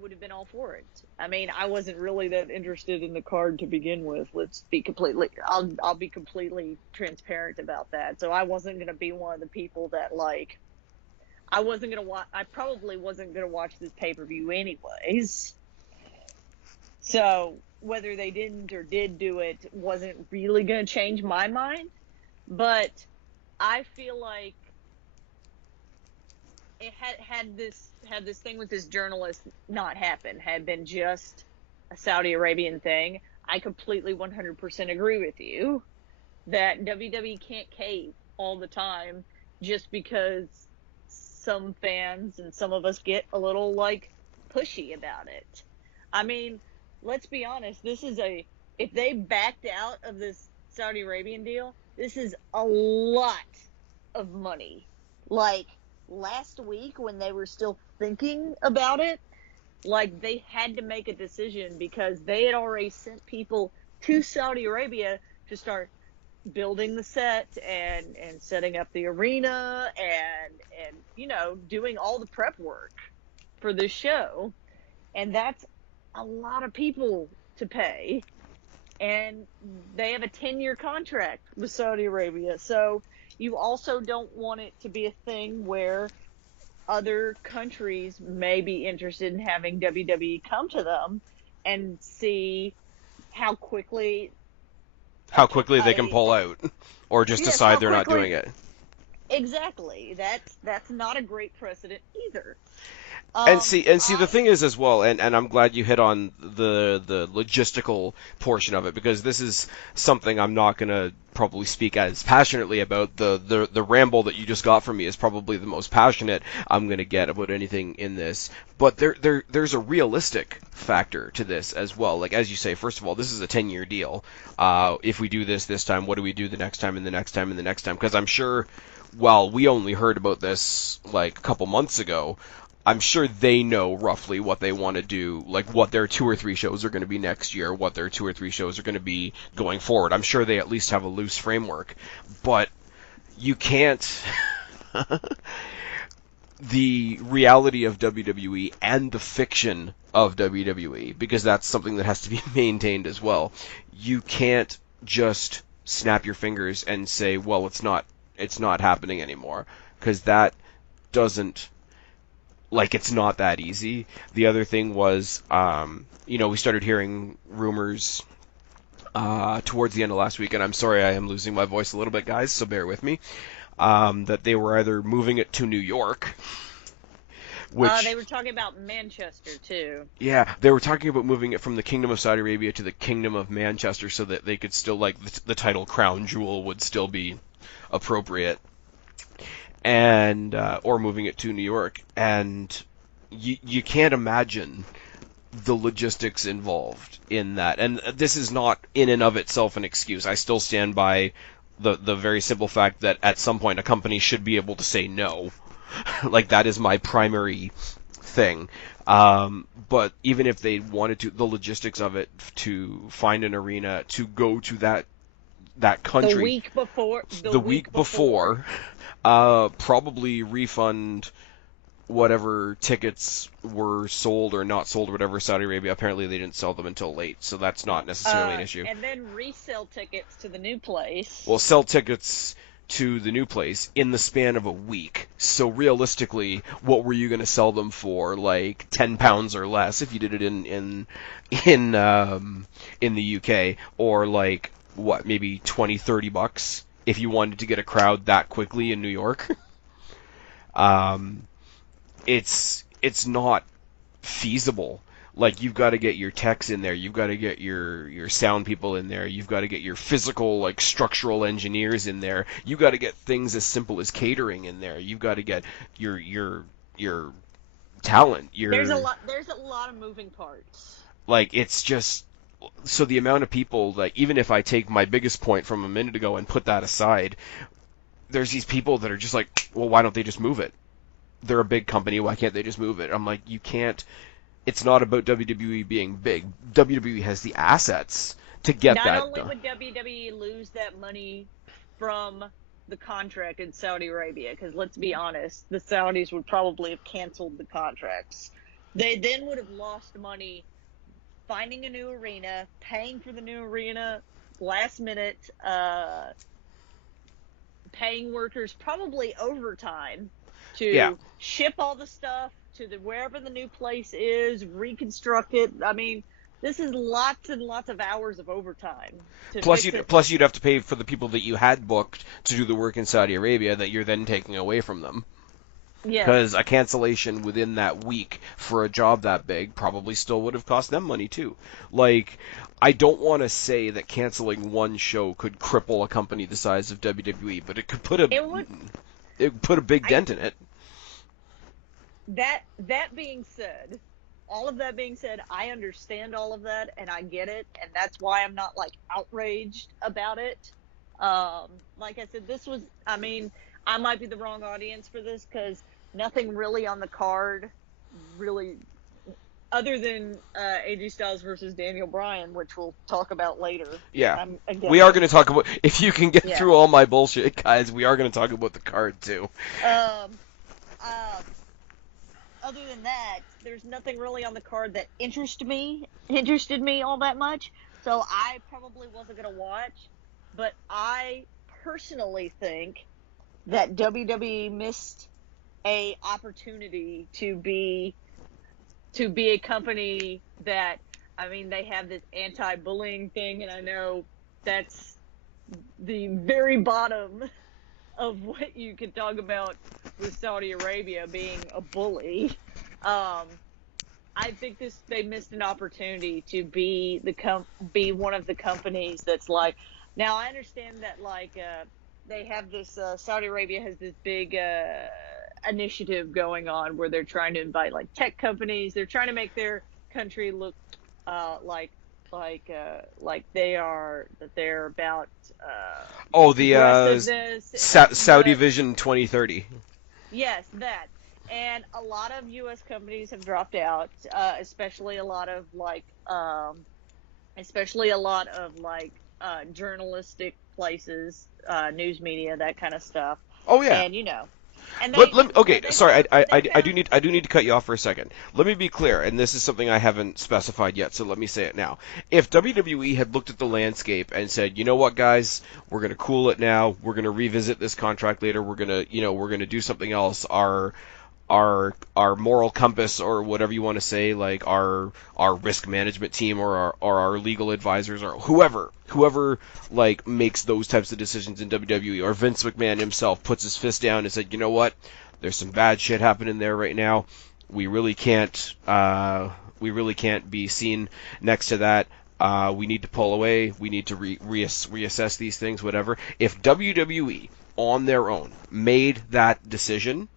would have been all for it. I mean, I wasn't really that interested in the card to begin with. I'll be completely transparent about that. So I wasn't going to be one of the people that I probably wasn't going to watch this pay-per-view anyways. So whether they didn't or did do it wasn't really going to change my mind. But I feel like it had this thing with this journalist not happen, had been just a Saudi Arabian thing, I completely 100% agree with you that WWE can't cave all the time just because some fans and some of us get a little pushy about it. I mean, let's be honest, if they backed out of this Saudi Arabian deal, this is a lot of money. Last week when they were still thinking about it, they had to make a decision because they had already sent people to Saudi Arabia to start building the set and setting up the arena and doing all the prep work for this show. And that's a lot of people to pay. And they have a 10-year contract with Saudi Arabia. So you also don't want it to be a thing where other countries may be interested in having WWE come to them and see how quickly they can pull out or just decide they're not doing it. Exactly. That's not a great precedent either. And see, the thing is as well, and I'm glad you hit on the logistical portion of it, because this is something I'm not going to probably speak as passionately about. The ramble that you just got from me is probably the most passionate I'm going to get about anything in this. But there's a realistic factor to this as well. Like, as you say, first of all, this is a 10-year deal. If we do this time, what do we do the next time and the next time and the next time? Because I'm sure, well, we only heard about this a couple months ago. I'm sure they know roughly what they want to do, what their 2 or 3 shows are going to be next year, what their 2 or 3 shows are going to be going forward. I'm sure they at least have a loose framework. But you can't... the reality of WWE and the fiction of WWE, because that's something that has to be maintained as well. You can't just snap your fingers and say, well, it's not happening anymore, because that doesn't... it's not that easy. The other thing was, we started hearing rumors towards the end of last week, and I'm sorry I am losing my voice a little bit, guys, so bear with me, that they were either moving it to New York, which... they were talking about Manchester, too. Yeah, they were talking about moving it from the Kingdom of Saudi Arabia to the Kingdom of Manchester so that they could still, the title Crown Jewel would still be appropriate. And or moving it to New York, and you can't imagine the logistics involved in that. And this is not in and of itself an excuse. I still stand by the very simple fact that at some point a company should be able to say no. That is my primary thing. But even if they wanted to, the logistics of it, to find an arena, to go to that country the week before, probably refund whatever tickets were sold or not sold or whatever, Saudi Arabia, apparently they didn't sell them until late, so that's not necessarily an issue. And then resell tickets to the new place. Well, sell tickets to the new place in the span of a week. So realistically, what were you going to sell them for? Like £10 or less if you did it in the UK, or like what, maybe $20-30 if you wanted to get a crowd that quickly in New York. It's not feasible. Like, you've got to get your techs in there, you've got to get your sound people in there, you've got to get your physical, like, structural engineers in there, you've got to get things as simple as catering in there, you've got to get your talent. There's a lot of moving parts. Like, it's just, so the amount of people, like, even if I take my biggest point from a minute ago and put that aside, there's these people that are just like, well, why don't they just move it? They're a big company, why can't they just move it? I'm like, you can't. It's not about WWE being big. WWE has the assets to get that done. Not only would WWE lose that money from the contract in Saudi Arabia, because let's be honest, the Saudis would probably have canceled the contracts. They then would have lost money finding a new arena, paying for the new arena last minute, paying workers probably overtime to ship all the stuff to wherever the new place is, reconstruct it. I mean, this is lots and lots of hours of overtime. Plus you'd have to pay for the people that you had booked to do the work in Saudi Arabia that you're then taking away from them. Yeah. Because a cancellation within that week for a job that big probably still would have cost them money too. Like, I don't want to say that canceling one show could cripple a company the size of WWE, but it could put a big dent in it. That being said, all of that being said, I understand all of that and I get it, and that's why I'm not like outraged about it. Like I said, this was, I mean, I might be the wrong audience for this because nothing really on the card, really, other than AJ Styles versus Daniel Bryan, which we'll talk about later. Yeah, we are going to talk about, if you can get through all my bullshit, guys, we are going to talk about the card too. Other than that, there's nothing really on the card that interested me all that much, so I probably wasn't going to watch. But I personally think that WWE missed a opportunity to be a company that, I mean, they have this anti-bullying thing, and I know that's the very bottom of what you could talk about with Saudi Arabia being a bully. I think they missed an opportunity to be one of the companies that's like. Now I understand that like they have this Saudi Arabia has this big initiative going on where they're trying to invite like tech companies. They're trying to make their country look like they're about Saudi Vision 2030. Yes, that. And a lot of U.S. companies have dropped out, especially a lot of journalistic places, news media, that kind of stuff. Oh yeah. And I do need to cut you off for a second. Let me be clear, and this is something I haven't specified yet, so let me say it now. If WWE had looked at the landscape and said, you know what, guys, we're going to cool it now. We're going to revisit this contract later. We're going to do something else. Our moral compass, or whatever you want to say, like our risk management team or our legal advisors or whoever like makes those types of decisions in WWE, or Vince McMahon himself puts his fist down and said, you know what, there's some bad shit happening there right now. We really can't be seen next to that. We need to pull away. We need to reassess these things, whatever. If WWE on their own made that decision,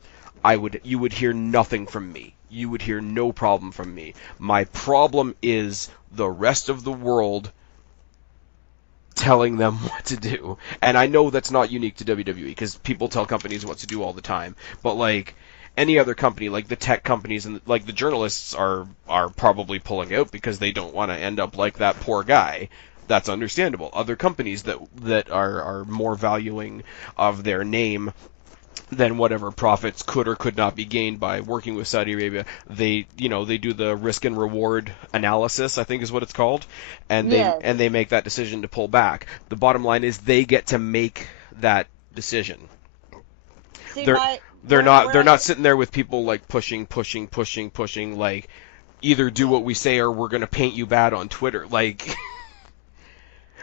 you would hear nothing from me. You would hear no problem from me. My problem is the rest of the world telling them what to do. And I know that's not unique to WWE, because people tell companies what to do all the time. But like any other company, like the tech companies and like the journalists are probably pulling out because they don't want to end up like that poor guy. That's understandable. Other companies that are more valuing of their name then whatever profits could or could not be gained by working with Saudi Arabia, they do the risk and reward analysis, I think is what it's called, and Yes. they make that decision to pull back. The bottom line is they get to make that decision. See, they're not sitting there with people like pushing, like either do what we say or we're going to paint you bad on Twitter. Like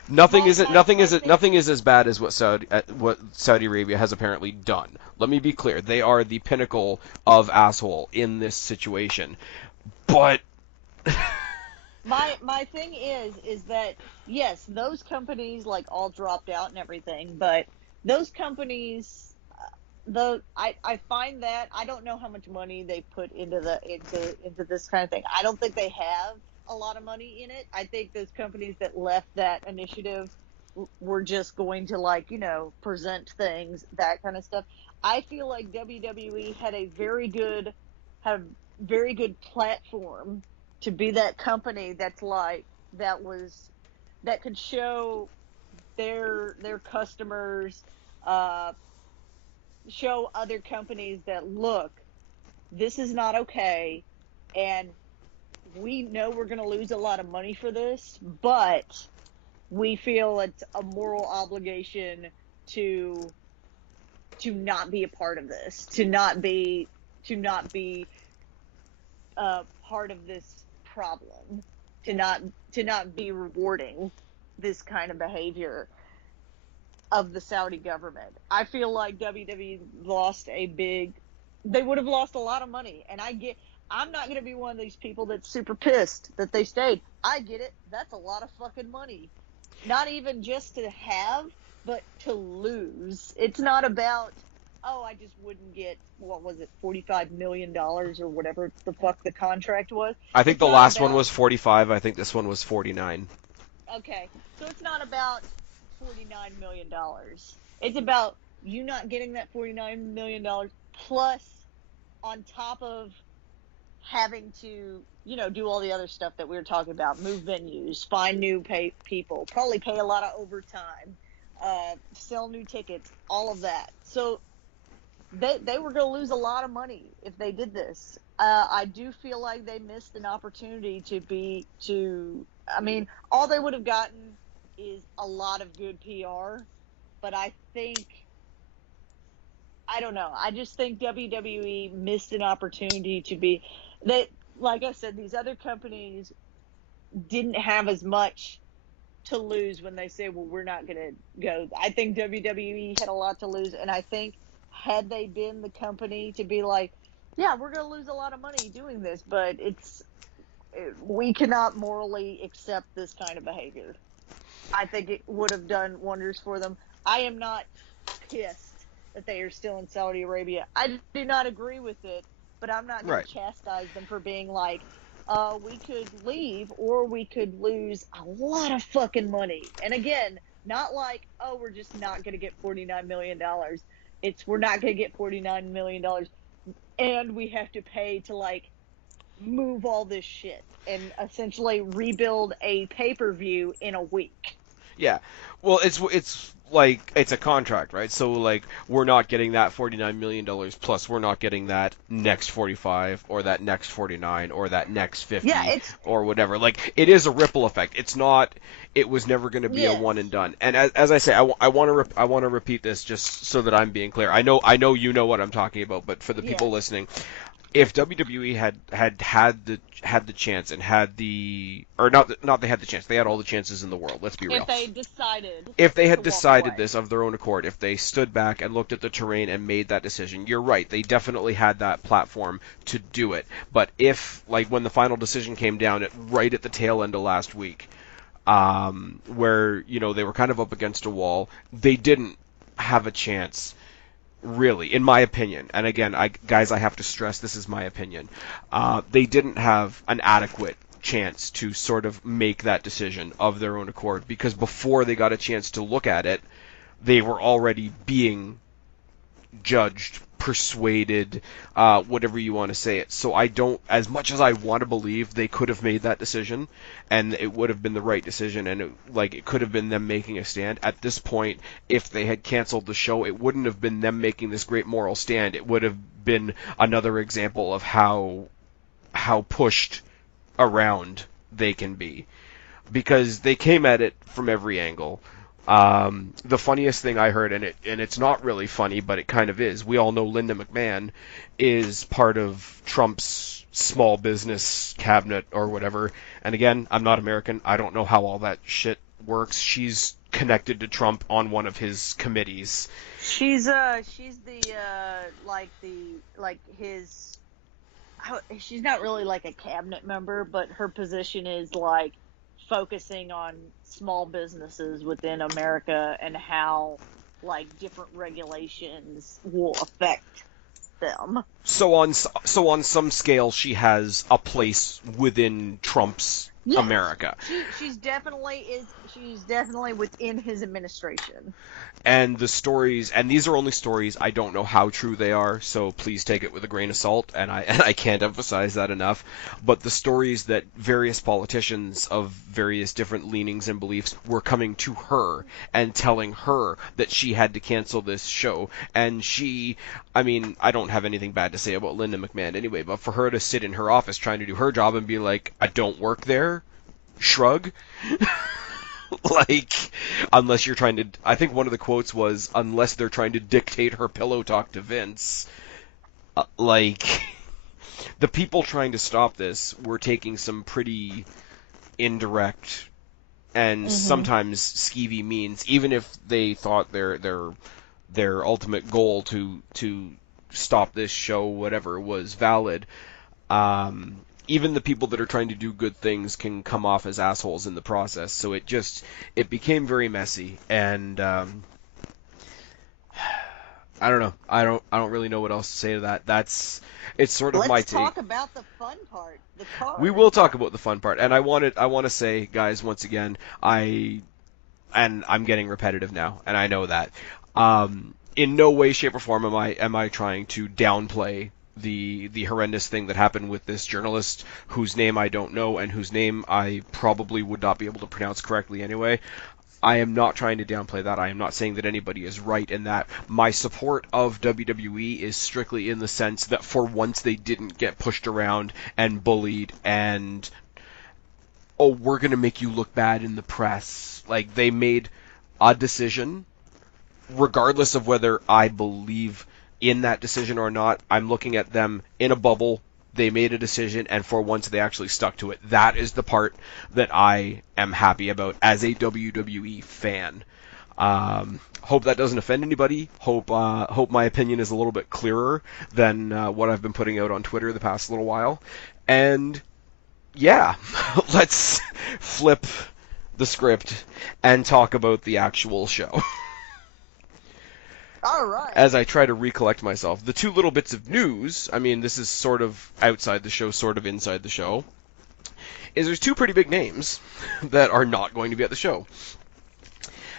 nothing is as bad as what Saudi Arabia has apparently done. Let me be clear. They are the pinnacle of asshole in this situation. But my thing is that yes, those companies like all dropped out and everything, but those companies I find that I don't know how much money they put into this kind of thing. I don't think they have a lot of money in it. I think those companies that left that initiative were just going to present things, that kind of stuff. I feel like WWE had a very good platform to be that company that could show their customers, show other companies that, look, this is not okay, and we know we're going to lose a lot of money for this, but we feel it's a moral obligation to not be a part of this, to not be part of this problem, to not be rewarding this kind of behavior of the Saudi government. I feel like WWE they would have lost a lot of money, and I'm not going to be one of these people that's super pissed that they stayed. I get it. That's a lot of fucking money. Not even just to have, but to lose. It's not about, I just wouldn't get, what was it, $45 million or whatever the fuck the contract was. I think the last one was 45. I think this one was 49. Okay. So it's not about $49 million. It's about you not getting that $49 million plus on top of having to, do all the other stuff that we were talking about, move venues, find new people, probably pay a lot of overtime, sell new tickets, all of that. So they were going to lose a lot of money if they did this. I do feel like they missed an opportunity all they would have gotten is a lot of good PR, but I don't know. I just think WWE missed an opportunity like I said, these other companies didn't have as much to lose when they say, well, we're not going to go. I think WWE had a lot to lose, and I think had they been the company to be like, yeah, we're going to lose a lot of money doing this, but we cannot morally accept this kind of behavior. I think it would have done wonders for them. I am not pissed that they are still in Saudi Arabia. I do not agree with it, but I'm not going to chastise them for being like, we could leave or we could lose a lot of fucking money. And again, not like, we're just not going to get $49 million. It's we're not going to get $49 million and we have to pay to move all this shit and essentially rebuild a pay-per-view in a week. Yeah. Well, it's like it's a contract, right? So we're not getting that $49 million plus we're not getting that next 45 or that next 49 or that next 50 or whatever. It is a ripple effect. It was never going to be a one and done. And as I say, I want to repeat this just so that I'm being clear. I know you know what I'm talking about, but for the people listening, if WWE had the chance and had the, or not they had the chance, they had all the chances in the world. Let's be real. If they had decided this of their own accord, if they stood back and looked at the terrain and made that decision, you're right. They definitely had that platform to do it. But if when the final decision came down right at the tail end of last week, where they were kind of up against a wall, they didn't have a chance. Really, in my opinion, and again, I have to stress this is my opinion, they didn't have an adequate chance to sort of make that decision of their own accord, because before they got a chance to look at it, they were already being judged persuaded, whatever you want to say it. So I don't, as much as I want to believe they could have made that decision, and it would have been the right decision, and it could have been them making a stand. At this point, if they had canceled the show, it wouldn't have been them making this great moral stand. It would have been another example of how pushed around they can be, because they came at it from every angle. The funniest thing I heard, and it's not really funny, but it kind of is. We all know Linda McMahon is part of Trump's small business cabinet or whatever. And again, I'm not American. I don't know how all that shit works. She's connected to Trump on one of his committees. She's she's not really like a cabinet member, but her position is like focusing on small businesses within America and how like different regulations will affect them. So on some scale, she has a place within Trump's America. She's definitely within his administration. And the stories, and these are only stories, I don't know how true they are, so please take it with a grain of salt, and I can't emphasize that enough, but the stories that various politicians of various different leanings and beliefs were coming to her and telling her that she had to cancel this show, and I don't have anything bad to say about Linda McMahon anyway, but for her to sit in her office trying to do her job and be like, I don't work there, shrug. Like, unless you're trying to... I think one of the quotes was, unless they're trying to dictate her pillow talk to Vince. The people trying to stop this were taking some pretty indirect and sometimes skeevy means, even if they thought their ultimate goal to stop this show, whatever, was valid. Even the people that are trying to do good things can come off as assholes in the process. So it became very messy, and I don't know. I don't really know what else to say to that. It's sort of my take. Let's talk about the fun part, the card. We will talk about the fun part, and I want to say, guys, once again, I'm getting repetitive now, and I know that. In no way, shape, or form am I trying to downplay the horrendous thing that happened with this journalist whose name I don't know and whose name I probably would not be able to pronounce correctly anyway. I am not trying to downplay that. I am not saying that anybody is right in that. My support of WWE is strictly in the sense that for once they didn't get pushed around and bullied and, oh, we're going to make you look bad in the press. Like, they made a decision, regardless of whether I believe in that decision or not. I'm looking at them in a bubble. They made a decision, and for once they actually stuck to it. That is the part that I am happy about as a WWE fan. Hope that doesn't offend anybody. Hope my opinion is a little bit clearer than what I've been putting out on Twitter the past little while. And yeah, let's flip the script and talk about the actual show. All right. As I try to recollect myself, the two little bits of news, I mean, this is sort of outside the show, sort of inside the show, is there's two pretty big names that are not going to be at the show.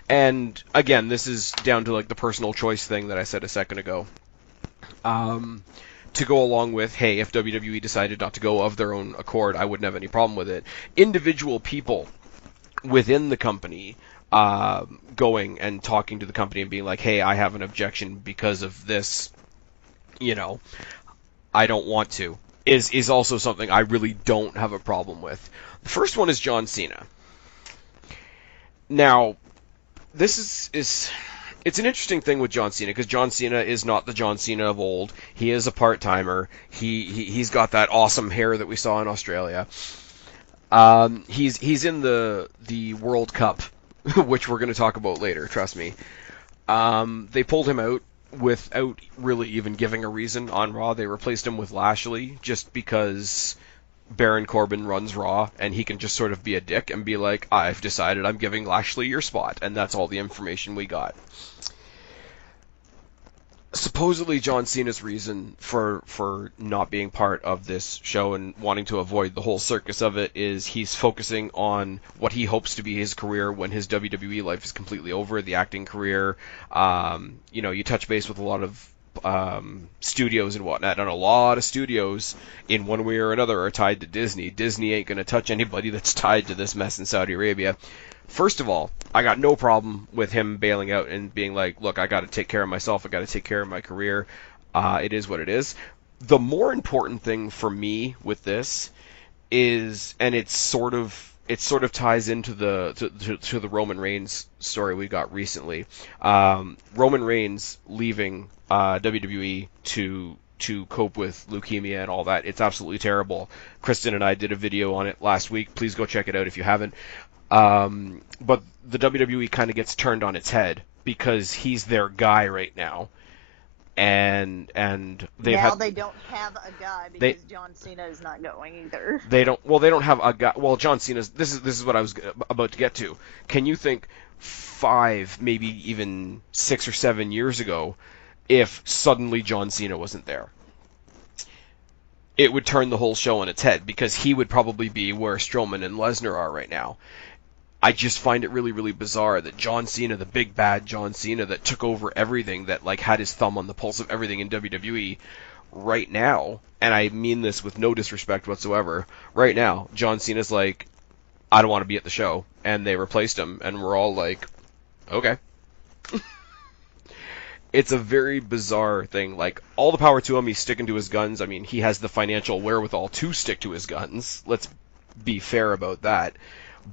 And, again, this is down to, like, the personal choice thing that I said a second ago. To go along with, hey, if WWE decided not to go of their own accord, I wouldn't have any problem with it. Individual people within the company going and talking to the company and being like, hey, I have an objection because of this, I don't want to, is also something I really don't have a problem with. The first one is John Cena. Now, this is it's an interesting thing with John Cena, because John Cena is not the John Cena of old. He is a part-timer. He's got that awesome hair that we saw in Australia. He's in the World Cup, which we're going to talk about later, trust me. They pulled him out without really even giving a reason on Raw. They replaced him with Lashley just because Baron Corbin runs Raw, and he can just sort of be a dick and be like, I've decided I'm giving Lashley your spot, and that's all the information we got. Supposedly John Cena's reason for not being part of this show and wanting to avoid the whole circus of it is he's focusing on what he hopes to be his career when his WWE life is completely over, the acting career. You touch base with a lot of studios and whatnot, and a lot of studios in one way or another are tied to Disney. Disney ain't going to touch anybody that's tied to this mess in Saudi Arabia. First of all, I got no problem with him bailing out and being like, look, I got to take care of myself, I got to take care of my career. It is what it is. The more important thing for me with this is, and it sort of ties into the Roman Reigns story we got recently. Roman Reigns leaving WWE to cope with leukemia and all that. It's absolutely terrible. Kristen and I did a video on it last week. Please go check it out if you haven't. But the WWE kind of gets turned on its head because he's their guy right now. And they don't have a guy because John Cena is not going either. They don't have a guy. Well, John Cena's. This is what I was about to get to. Can you think 5, maybe even 6 or 7 years ago, if suddenly John Cena wasn't there? It would turn the whole show on its head because he would probably be where Strowman and Lesnar are right now. I just find it really, really bizarre that John Cena, the big bad John Cena that took over everything, that like had his thumb on the pulse of everything in WWE right now, and I mean this with no disrespect whatsoever, right now, John Cena's like, I don't want to be at the show, and they replaced him, and we're all like, okay. It's a very bizarre thing. Like, all the power to him, he's sticking to his guns. I mean, he has the financial wherewithal to stick to his guns. Let's be fair about that.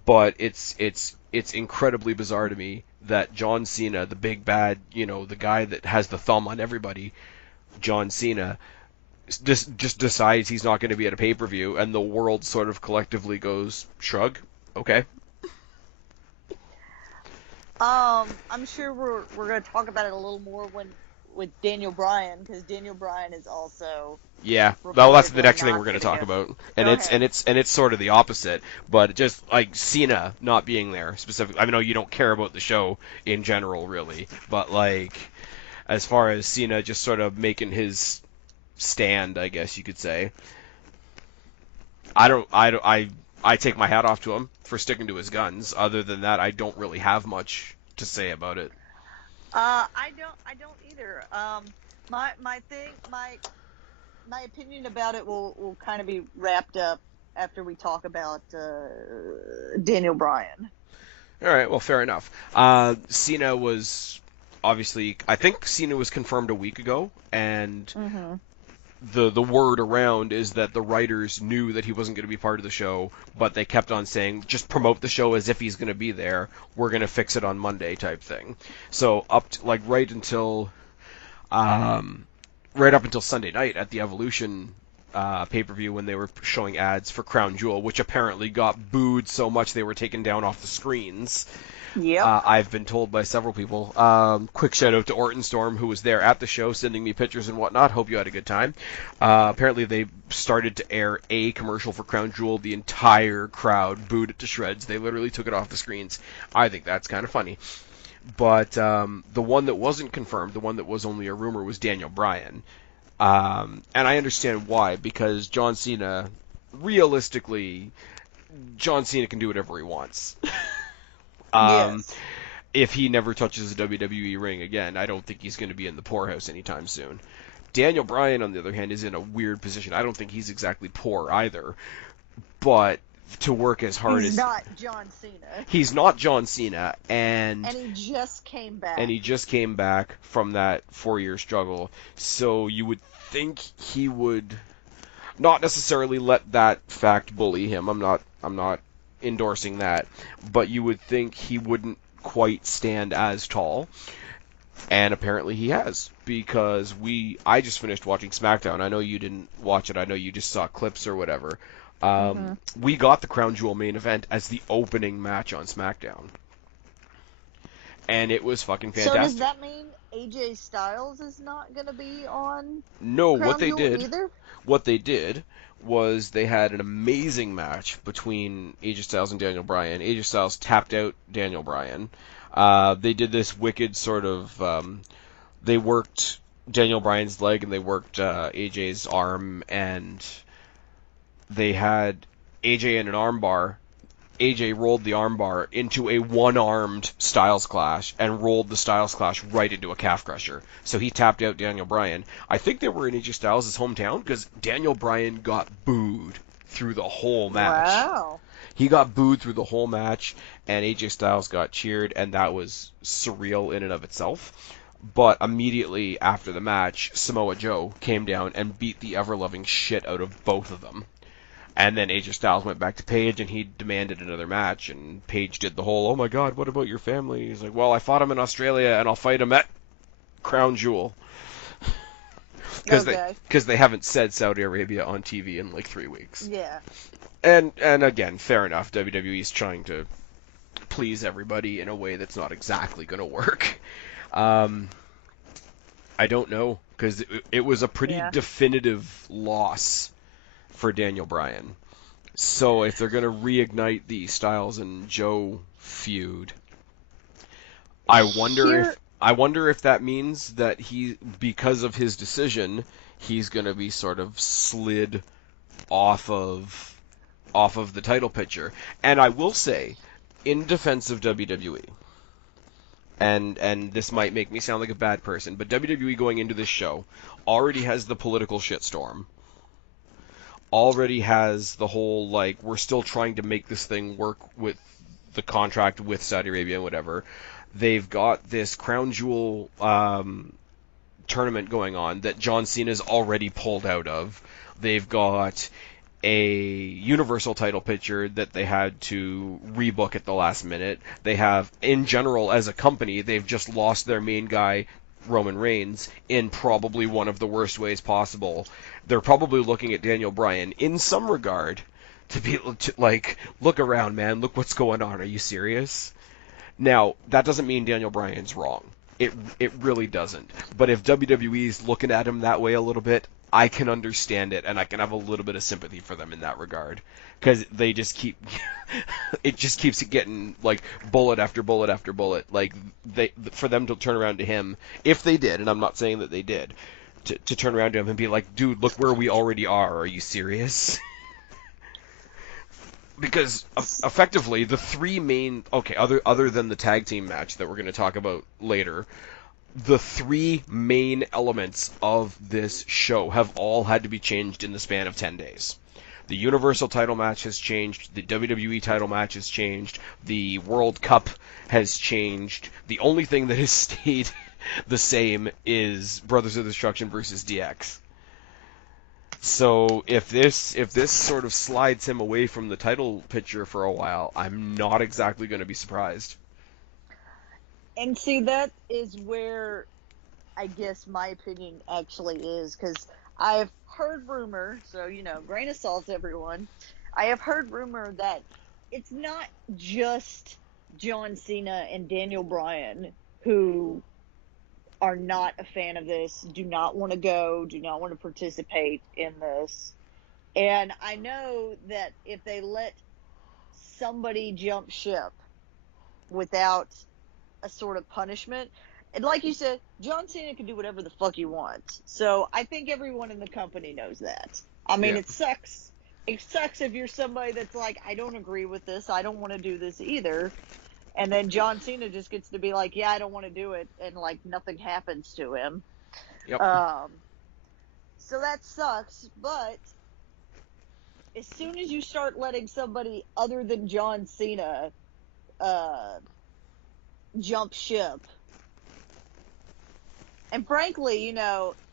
But it's incredibly bizarre to me that John Cena, the big bad, the guy that has the thumb on everybody, John Cena, just decides he's not going to be at a pay-per-view, and the world sort of collectively goes, shrug, okay. I'm sure we're going to talk about it a little more with Daniel Bryan, because Daniel Bryan is also. Yeah, well, that's the next thing we're going to talk about, and it's sort of the opposite, but just like Cena not being there specifically. I know you don't care about the show in general, really, but like as far as Cena just sort of making his stand, I guess you could say. I take my hat off to him for sticking to his guns. Other than that, I don't really have much to say about it. I don't either. My opinion about it will kind of be wrapped up after we talk about Daniel Bryan. All right, well, fair enough. Cena was obviously, I think Cena was confirmed a week ago, and the word around is that the writers knew that he wasn't going to be part of the show, but they kept on saying, just promote the show as if he's going to be there. We're going to fix it on Monday type thing. So right up until Sunday night at the Evolution pay-per-view when they were showing ads for Crown Jewel, which apparently got booed so much they were taken down off the screens. Yep. I've been told by several people. Quick shout out to Orton Storm, who was there at the show, sending me pictures and whatnot. Hope you had a good time. Apparently they started to air a commercial for Crown Jewel. The entire crowd booed it to shreds. They literally took it off the screens. I think that's kind of funny. But the one that wasn't confirmed, the one that was only a rumor, was Daniel Bryan. And I understand why, because John Cena, realistically, John Cena can do whatever he wants. Yes. If he never touches a WWE ring again, I don't think he's going to be in the poorhouse anytime soon. Daniel Bryan, on the other hand, is in a weird position. I don't think he's exactly poor either, but to work as hard as... He's not John Cena. He's not John Cena, and he just came back. And he just came back from that 4-year struggle, so you would think he would not necessarily let that fact bully him. I'm not endorsing that, but you would think he wouldn't quite stand as tall, and apparently he has, because I just finished watching SmackDown. I know you didn't watch it. I know you just saw clips or whatever. We got the Crown Jewel main event as the opening match on SmackDown, and it was fucking fantastic. So does that mean AJ Styles is not going to be on? No, Crown Jewel either? What they did was they had an amazing match between AJ Styles and Daniel Bryan. AJ Styles tapped out Daniel Bryan. They did this wicked sort of... they worked Daniel Bryan's leg and they worked AJ's arm, and they had AJ in an armbar. AJ rolled the armbar into a one-armed Styles Clash and rolled the Styles Clash right into a calf crusher. So he tapped out Daniel Bryan. I think they were in AJ Styles' hometown because Daniel Bryan got booed through the whole match. Wow. He got booed through the whole match, and AJ Styles got cheered, and that was surreal in and of itself. But immediately after the match, Samoa Joe came down and beat the ever-loving shit out of both of them. And then AJ Styles went back to Paige, and he demanded another match, and Paige did the whole, oh my god, what about your family? He's like, well, I fought him in Australia, and I'll fight him at Crown Jewel. Because they haven't said Saudi Arabia on TV in like 3 weeks. Yeah. And again, fair enough, WWE's trying to please everybody in a way that's not exactly going to work. I don't know, because it was a pretty definitive loss for Daniel Bryan. So if they're going to reignite the Styles and Joe feud, I wonder if that means that because of his decision, he's going to be sort of slid off of the title picture. And I will say, in defense of WWE, and this might make me sound like a bad person, but WWE going into this show already has the political shitstorm. Already has the whole, like, we're still trying to make this thing work with the contract with Saudi Arabia and whatever. They've got this Crown Jewel tournament going on that John Cena's already pulled out of. They've got a Universal title picture that they had to rebook at the last minute. They have, in general, as a company, they've just lost their main guy, Roman Reigns, in probably one of the worst ways possible. They're probably looking at Daniel Bryan, in some regard, to like, look around, man, look what's going on, are you serious? Now, that doesn't mean Daniel Bryan's wrong. It really doesn't. But if WWE's looking at him that way a little bit, I can understand it, and I can have a little bit of sympathy for them in that regard. Because they just keep... it just keeps getting, like, bullet after bullet after bullet. Like, for them to turn around to him, if they did, and I'm not saying that they did, to turn around to him and be like, dude, look where we already are you serious? Because effectively, the three main... Okay, other than the tag team match that we're going to talk about later, the three main elements of this show have all had to be changed in the span of 10 days. The Universal title match has changed, the WWE title match has changed, the World Cup has changed. The only thing that has stayed the same is Brothers of Destruction versus DX. So if this sort of slides him away from the title picture for a while, I'm not exactly going to be surprised. And see, that is where I guess my opinion actually is, because I've heard rumor, so, grain of salt, everyone. I have heard rumor that it's not just John Cena and Daniel Bryan who are not a fan of this, do not want to go, do not want to participate in this. And I know that if they let somebody jump ship without a sort of punishment, and like you said, John Cena can do whatever the fuck he wants. So I think everyone in the company knows that. I mean, It sucks. It sucks if you're somebody that's like, I don't agree with this, I don't want to do this either. And then John Cena just gets to be like, yeah, I don't want to do it, and, like, nothing happens to him. Yep. So that sucks, but as soon as you start letting somebody other than John Cena jump ship, and frankly,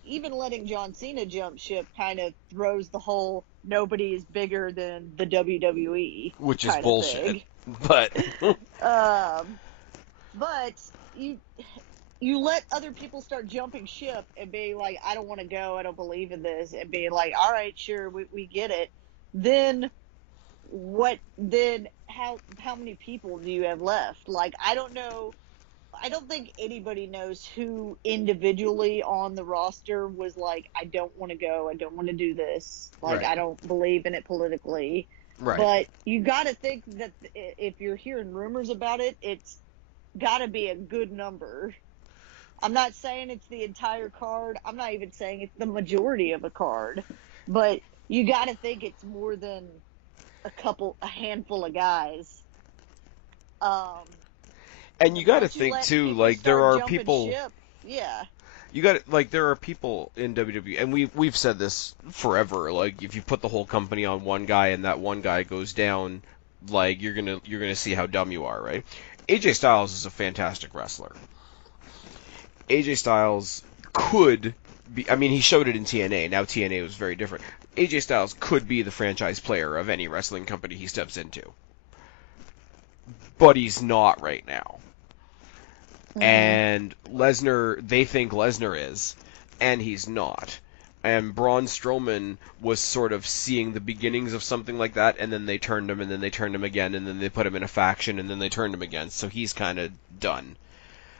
even letting John Cena jump ship kind of throws the whole nobody is bigger than the WWE, which is bullshit. But you let other people start jumping ship and be like, I don't want to go, I don't believe in this, and be like, all right, sure, we get it. Then what? Then how many people do you have left? Like, I don't know. I don't think anybody knows who individually on the roster was like, I don't want to go, I don't want to do this. Like, right. I don't believe in it politically. Right. But you got to think that if you're hearing rumors about it, it's got to be a good number. I'm not saying it's the entire card. I'm not even saying it's the majority of a card. But you got to think it's more than a handful of guys. Um, And you got to once you think let too, people like there start are jumping people. ship, yeah. You got like there are people in WWE, and we've said this forever. Like if you put the whole company on one guy and that one guy goes down, like you're gonna see how dumb you are, right? AJ Styles is a fantastic wrestler. AJ Styles could be. I mean, he showed it in TNA. Now TNA was very different. AJ Styles could be the franchise player of any wrestling company he steps into, but he's not right now. And Lesnar, they think Lesnar is, and he's not. And Braun Strowman was sort of seeing the beginnings of something like that, and then they turned him, and then they turned him again, and then they put him in a faction, and then they turned him again. So he's kind of done.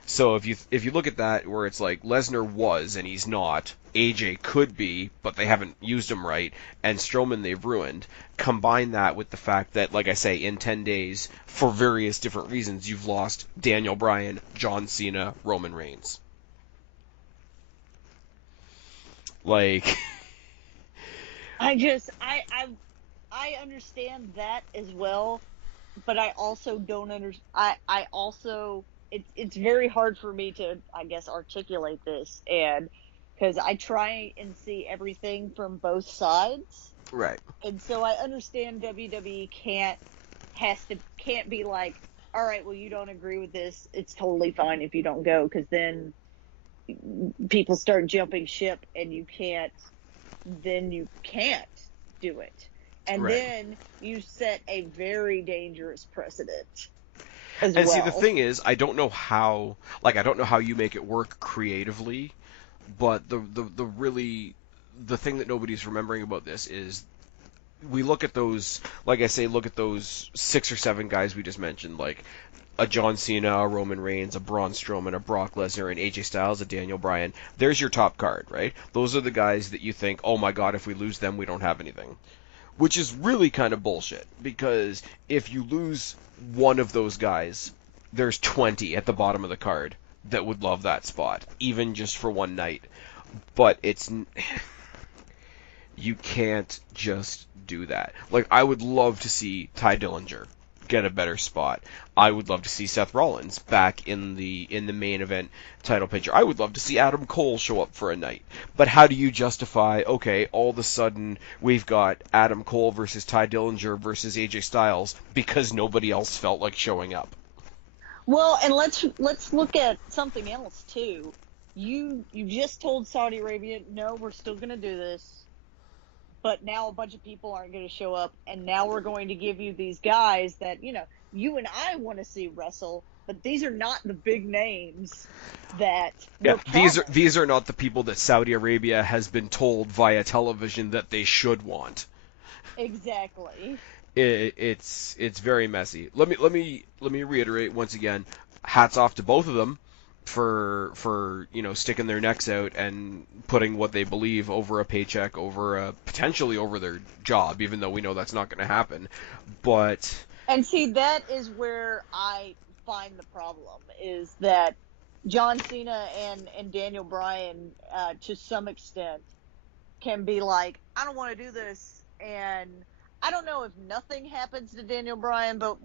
So if you look at that, where it's like Lesnar was and he's not, AJ could be, but they haven't used him right, and Strowman they've ruined. Combine that with the fact that, like I say, in 10 days, for various different reasons, you've lost Daniel Bryan, John Cena, Roman Reigns. Like, I understand that as well, but I also don't understand. I also it's very hard for me to, I guess, articulate this, and because I try and see everything from both sides, right. and so I understand WWE can't be like, all right, well, you don't agree with this, it's totally fine if you don't go, because then people start jumping ship, and you can't do it. And Right. then you set a very dangerous precedent And see, the thing is, I don't know how you make it work creatively, but the thing that nobody's remembering about this is we look at those, like I say, look at those 6 or 7 guys we just mentioned, like a John Cena, a Roman Reigns, a Braun Strowman, a Brock Lesnar, an AJ Styles, a Daniel Bryan. There's your top card, right? Those are the guys that you think, oh my god, if we lose them, we don't have anything. Which is really kind of bullshit, because if you lose one of those guys, there's 20 at the bottom of the card that would love that spot, even just for one night. But you can't just do that. Like, I would love to see Ty Dillinger get a better spot. I would love to see Seth Rollins back in the main event title picture. I would love to see Adam Cole show up for a night. But how do you justify, okay, all of a sudden we've got Adam Cole versus Ty Dillinger versus AJ Styles because nobody else felt like showing up? Well, and let's look at something else too. You just told Saudi Arabia, no, we're still going to do this. But now a bunch of people aren't going to show up, and now we're going to give you these guys that, you and I want to see wrestle, but these are not the big names that these are not the people that Saudi Arabia has been told via television that they should want. Exactly. It's very messy. Let me reiterate once again. Hats off to both of them for sticking their necks out and putting what they believe over a paycheck, potentially over their job, even though we know that's not going to happen. And see, that is where I find the problem, is that John Cena and Daniel Bryan, to some extent, can be like, I don't want to do this, and I don't know if nothing happens to Daniel Bryan, but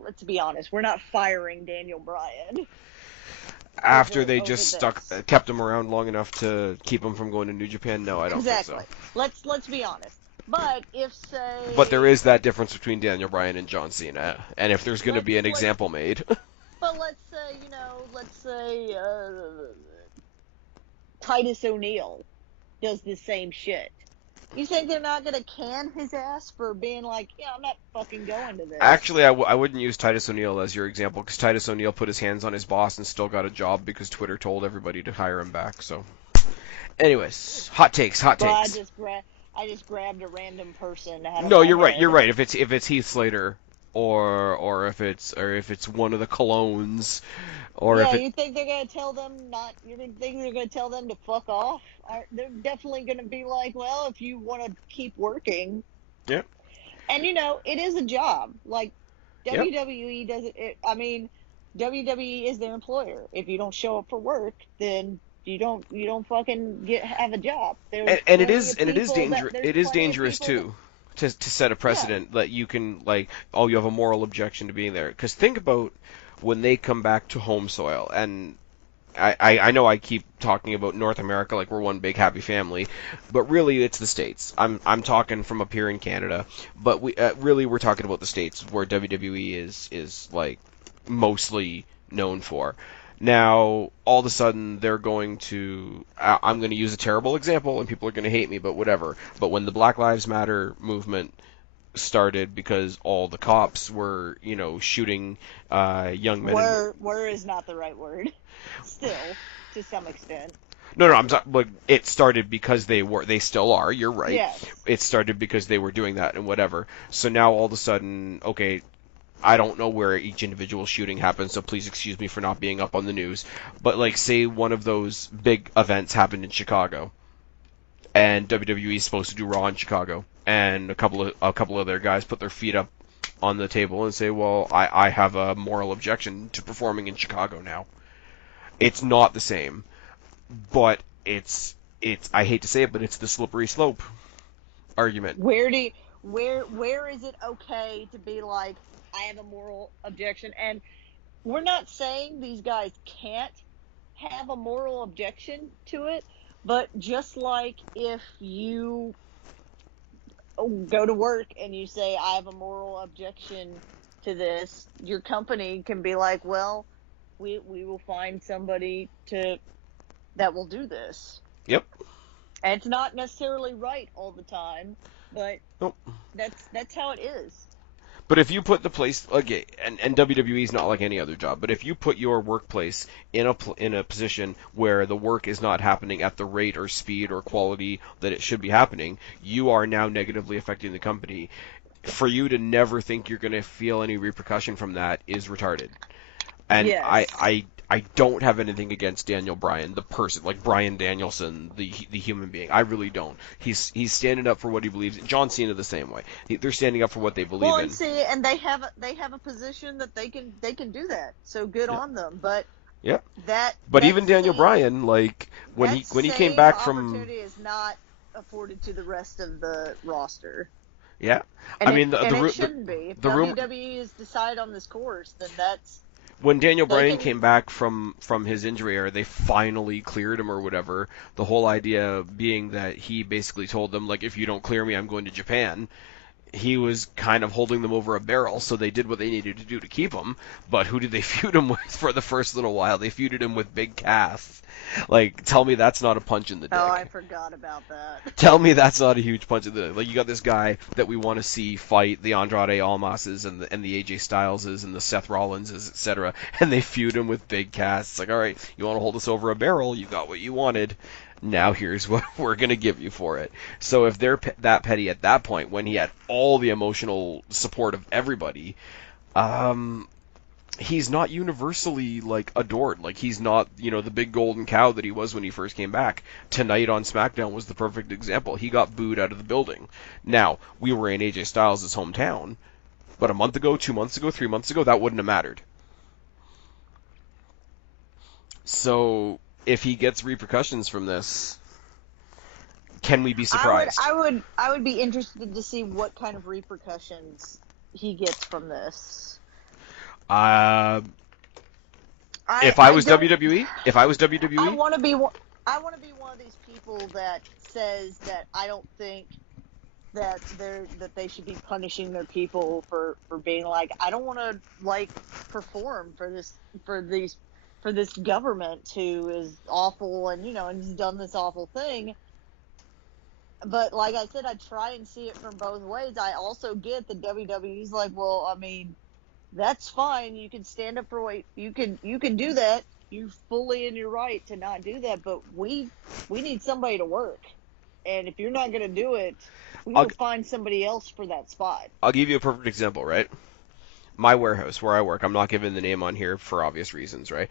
let's be honest, we're not firing Daniel Bryan. After they just kept him around long enough to keep him from going to New Japan? No, I don't think so. Let's be honest. But But there is that difference between Daniel Bryan and John Cena, and if there's going to be an example made. But let's say Titus O'Neil does the same shit. You think they're not going to can his ass for being like, yeah, I'm not fucking going to this? Actually, I wouldn't use Titus O'Neil as your example, because Titus O'Neil put his hands on his boss and still got a job because Twitter told everybody to hire him back. So, anyways, hot takes. I just grabbed a random person. No, you're right. You're right. If it's Heath Slater, or if it's one of the Colognes, you think they're gonna tell them You think they're gonna tell them to fuck off? They're definitely gonna be like, well, if you want to keep working. Yeah. And it is a job. Like WWE does it. I mean, WWE is their employer. If you don't show up for work, then you don't fucking have a job. And it is dangerous too. to set a precedent that you can, like, oh, you have a moral objection to being there. Because think about when they come back to home soil, and I know I keep talking about North America like we're one big happy family, but really it's the States. I'm talking from up here in Canada, but really we're talking about the States where WWE is like mostly known for. Now, all of a sudden, they're going to. I'm going to use a terrible example, and people are going to hate me, but whatever. But when the Black Lives Matter movement started, because all the cops were, shooting young men. Were is not the right word. Still, to some extent. No, I'm sorry. Like, it started because they still are. You're right. Yes. It started because they were doing that and whatever. So now all of a sudden, okay. I don't know where each individual shooting happens, so please excuse me for not being up on the news. But, like, say one of those big events happened in Chicago, and WWE is supposed to do Raw in Chicago, and a couple of their guys put their feet up on the table and say, well, I have a moral objection to performing in Chicago now. It's not the same, but it's I hate to say it, but it's the slippery slope argument. Where is it okay to be like, I have a moral objection? And we're not saying these guys can't have a moral objection to it, but just like if you go to work and you say, I have a moral objection to this, your company can be like, well, we will find somebody that will do this. Yep. And it's not necessarily right all the time, but nope. That's how it is. But if you put the place, okay, and WWE is not like any other job, but if you put your workplace in a position where the work is not happening at the rate or speed or quality that it should be happening, you are now negatively affecting the company. For you to never think you're going to feel any repercussion from that is retarded. And yes. I don't have anything against Daniel Bryan, the person, like Bryan Danielson, the human being. I really don't. He's standing up for what he believes in. John Cena the same way. They're standing up for what they believe in. Well, and see, and they have a position that they can do that. So good on them. But yep. But even Daniel Bryan, like when he came back from, opportunity is not afforded to the rest of the roster. Yeah, and it shouldn't be. If WWE has decided on this course, then that's. When Daniel Bryan came back from his injury, or they finally cleared him or whatever, the whole idea being that he basically told them, like, if you don't clear me, I'm going to Japan. He was kind of holding them over a barrel, so they did what they needed to do to keep him. But who did they feud him with for the first little while? They feuded him with Big Cass. Like, tell me that's not a punch in the dick. Oh, I forgot about that. Tell me that's not a huge punch in the dick. Like, you got this guy that we want to see fight the Andrade Almases and the AJ Styleses and the Seth Rollinses, etc. And they feud him with Big Cass. It's like, all right, you want to hold us over a barrel? You got what you wanted. Now here's what we're going to give you for it. So if they're that petty at that point, when he had all the emotional support of everybody, he's not universally, like, adored. Like, he's not, the big golden cow that he was when he first came back. Tonight on SmackDown was the perfect example. He got booed out of the building. Now, we were in AJ Styles' hometown, but a month ago, 2 months ago, 3 months ago, that wouldn't have mattered. So if he gets repercussions from this, can we be surprised? I would be interested to see what kind of repercussions he gets from this. If I was WWE, I want to be one of these people that says that I don't think that they should be punishing their people for being like, I don't want to, like, perform for this government who is awful and has done this awful thing. But like I said, I try and see it from both ways. I also get the WWE's like, well, I mean, that's fine. You can stand up for what you can do that. You're fully in your right to not do that. But we need somebody to work, and if you're not going to do it, we'll find somebody else for that spot. I'll give you a perfect example, right? My warehouse where I work, I'm not giving the name on here for obvious reasons, right?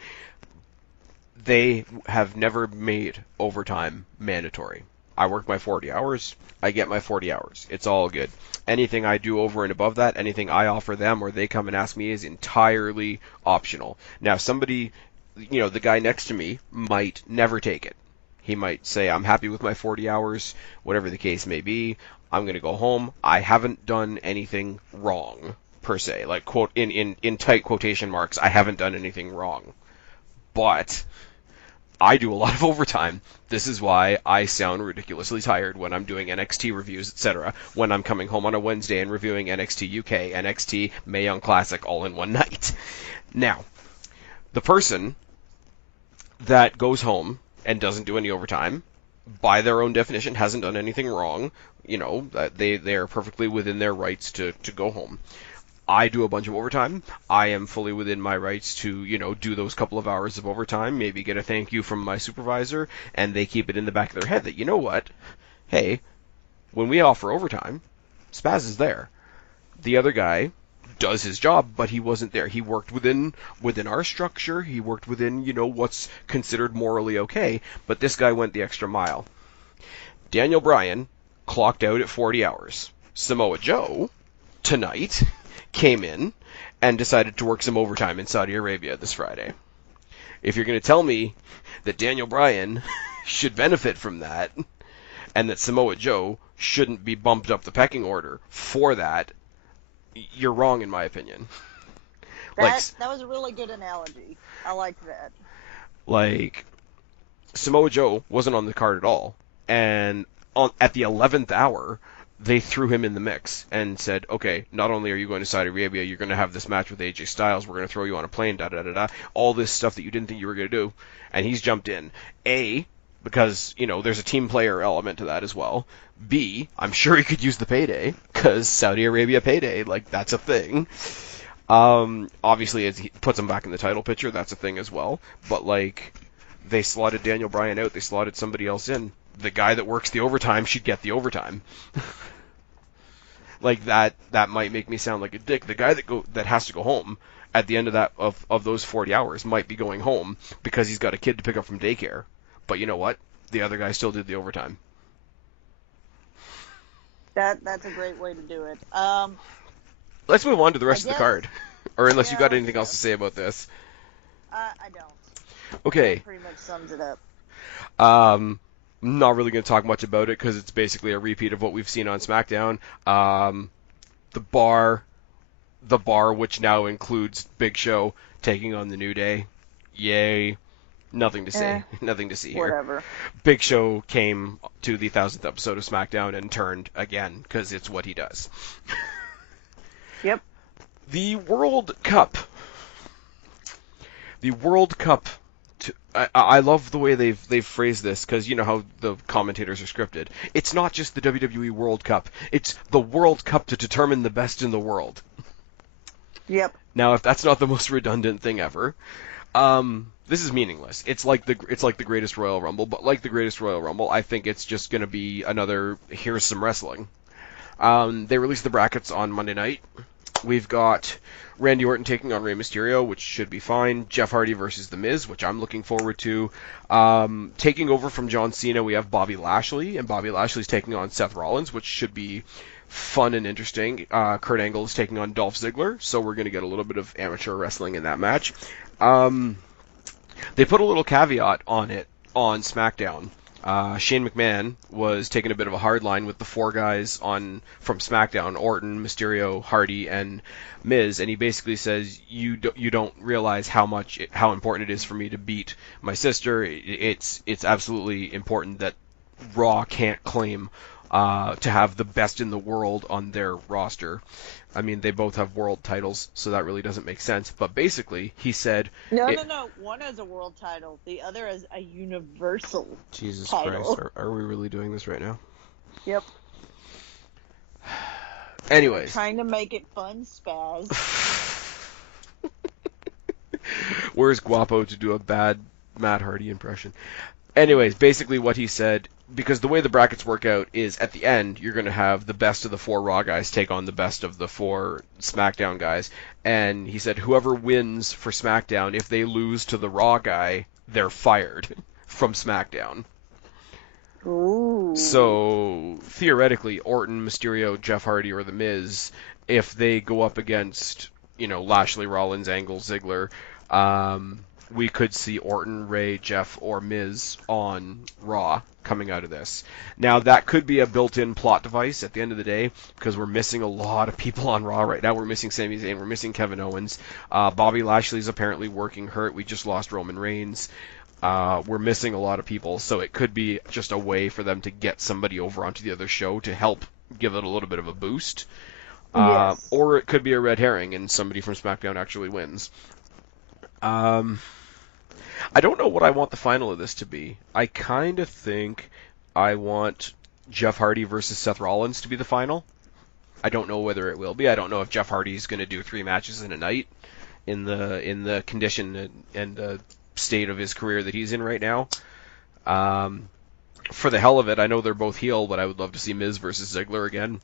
They have never made overtime mandatory. I work my 40 hours, I get my 40 hours. It's all good. Anything I do over and above that, anything I offer them or they come and ask me is entirely optional. Now, somebody, the guy next to me might never take it. He might say, I'm happy with my 40 hours, whatever the case may be. I'm going to go home. I haven't done anything wrong, per se. Like, quote, in tight quotation marks, I haven't done anything wrong. But I do a lot of overtime. This is why I sound ridiculously tired when I'm doing NXT reviews, etc. When I'm coming home on a Wednesday and reviewing NXT UK, NXT Mae Young Classic all in one night. Now, the person that goes home and doesn't do any overtime, by their own definition, hasn't done anything wrong. You know, they are perfectly within their rights to go home. I do a bunch of overtime. I am fully within my rights to, you know, do those couple of hours of overtime, maybe get a thank you from my supervisor, and they keep it in the back of their head that, you know what, hey, when we offer overtime, Spaz is there. The other guy does his job, but he wasn't there. He worked within our structure. He worked within, you know, what's considered morally okay, but this guy went the extra mile. Daniel Bryan clocked out at 40 hours. Samoa Joe, tonight, came in and decided to work some overtime in Saudi Arabia this Friday. If you're going to tell me that Daniel Bryan should benefit from that, and that Samoa Joe shouldn't be bumped up the pecking order for that, you're wrong in my opinion. That was a really good analogy. I liked that. Like, Samoa Joe wasn't on the card at all, and at the 11th hour, they threw him in the mix and said, okay, not only are you going to Saudi Arabia, you're going to have this match with AJ Styles, we're going to throw you on a plane, da-da-da-da, all this stuff that you didn't think you were going to do, and he's jumped in. A, because, you know, there's a team player element to that as well. B, I'm sure he could use the payday, because Saudi Arabia payday, like, that's a thing. Obviously, it puts him back in the title picture, that's a thing as well, but, like, they slotted Daniel Bryan out, they slotted somebody else in. The guy that works the overtime should get the overtime. Like, that might make me sound like a dick. The guy that has to go home at the end of those 40 hours might be going home because he's got a kid to pick up from daycare. But you know what? The other guy still did the overtime. That's a great way to do it. Let's move on to the rest of the card. Or unless you got anything else to say about this. I don't. Okay. That pretty much sums it up. Not really going to talk much about it because it's basically a repeat of what we've seen on SmackDown. The bar, which now includes Big Show taking on the New Day. Yay. Nothing to say. Nothing to see here. Whatever. Big Show came to the 1000th episode of SmackDown and turned again because it's what he does. Yep. The World Cup. The World Cup. I love the way they've phrased this because you know how the commentators are scripted. It's not just the WWE World Cup; it's the World Cup to determine the best in the world. Yep. Now, if that's not the most redundant thing ever, this is meaningless. It's like the Greatest Royal Rumble, but like the Greatest Royal Rumble, I think it's just going to be another here's some wrestling. They released the brackets on Monday night. We've got Randy Orton taking on Rey Mysterio, which should be fine. Jeff Hardy versus The Miz, which I'm looking forward to. Taking over from John Cena, we have Bobby Lashley, and Bobby Lashley's taking on Seth Rollins, which should be fun and interesting. Kurt Angle is taking on Dolph Ziggler, so we're going to get a little bit of amateur wrestling in that match. They put a little caveat on it on SmackDown. Shane McMahon was taking a bit of a hard line with the four guys from SmackDown, Orton, Mysterio, Hardy, and Miz, and he basically says, you don't realize how important it is for me to beat my sister. It's absolutely important that Raw can't claim to have the best in the world on their roster. I mean, they both have world titles, so that really doesn't make sense. But basically, he said... No. One has a world title. The other has a universal Jesus title. Christ. Are we really doing this right now? Yep. Anyways. Trying to make it fun, Spaz. Where's Guapo to do a bad Matt Hardy impression? Anyways, basically what he said, because the way the brackets work out is at the end, you're going to have the best of the four Raw guys take on the best of the four SmackDown guys. And he said whoever wins for SmackDown, if they lose to the Raw guy, they're fired from SmackDown. Ooh. So, theoretically, Orton, Mysterio, Jeff Hardy, or The Miz, if they go up against, Lashley, Rollins, Angle, Ziggler, we could see Orton, Ray, Jeff, or Miz on Raw coming out of this. Now, that could be a built-in plot device at the end of the day, because we're missing a lot of people on Raw right now. We're missing Sami Zayn, we're missing Kevin Owens. Bobby Lashley's apparently working hurt. We just lost Roman Reigns. We're missing a lot of people, so it could be just a way for them to get somebody over onto the other show to help give it a little bit of a boost. Yes. Or it could be a red herring and somebody from SmackDown actually wins. I don't know what I want the final of this to be. I kind of think I want Jeff Hardy versus Seth Rollins to be the final. I don't know whether it will be. I don't know if Jeff Hardy's going to do 3 matches in a night in the condition and state of his career that he's in right now. For the hell of it, I know they're both heel, but I would love to see Miz versus Ziggler again.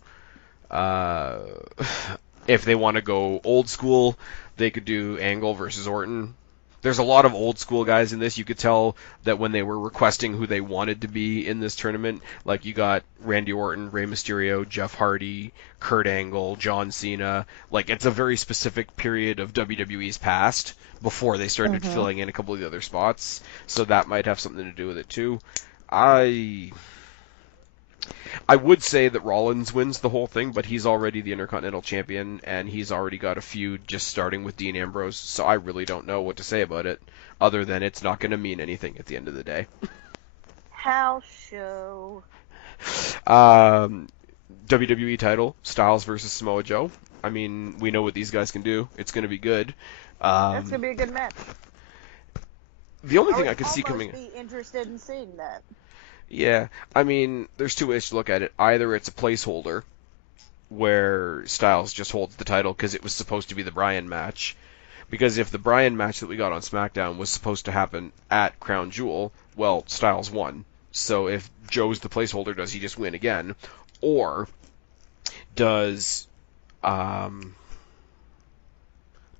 If they want to go old school, they could do Angle versus Orton. There's a lot of old school guys in this. You could tell that when they were requesting who they wanted to be in this tournament, like you got Randy Orton, Rey Mysterio, Jeff Hardy, Kurt Angle, John Cena. Like, it's a very specific period of WWE's past before they started filling in a couple of the other spots. So that might have something to do with it too. I would say that Rollins wins the whole thing, but he's already the Intercontinental Champion, and he's already got a feud just starting with Dean Ambrose, so I really don't know what to say about it, other than it's not going to mean anything at the end of the day. House show. WWE title, Styles versus Samoa Joe. I mean, we know what these guys can do. It's going to be good. That's going to be a good match. The only thing I could see coming... I would be interested in seeing that. Yeah, I mean, there's 2 ways to look at it. Either it's a placeholder, where Styles just holds the title because it was supposed to be the Bryan match. Because if the Bryan match that we got on SmackDown was supposed to happen at Crown Jewel, well, Styles won. So if Joe's the placeholder, does he just win again? Or does...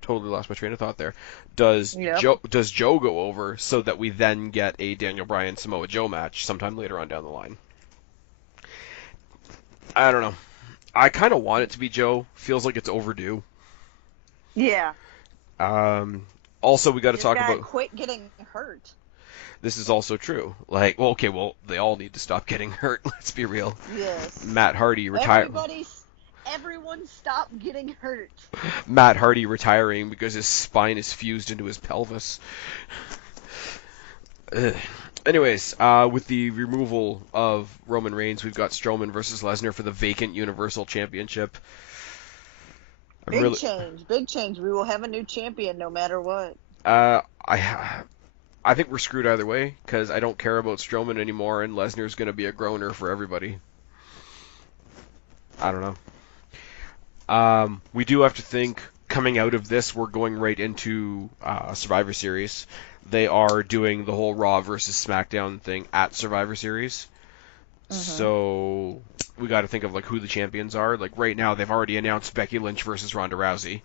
Totally lost my train of thought there. Does Joe go over so that we then get a Daniel Bryan Samoa Joe match sometime later on down the line? I don't know. I kind of want it to be Joe. Feels like it's overdue. Yeah. Also, we got to talk about... quit getting hurt. This is also true. Like, well, okay, well, they all need to stop getting hurt. Let's be real. Yes. Matt Hardy retired. Everyone stop getting hurt. Matt Hardy retiring because his spine is fused into his pelvis. Anyways, with the removal of Roman Reigns, we've got Strowman versus Lesnar for the vacant Universal Championship. Big change. We will have a new champion no matter what. I think we're screwed either way, because I don't care about Strowman anymore, and Lesnar's going to be a groaner for everybody. I don't know. We do have to think, coming out of this, we're going right into Survivor Series. They are doing the whole Raw versus SmackDown thing at Survivor Series. So we got to think of like who the champions are. Like right now, they've already announced Becky Lynch versus Ronda Rousey,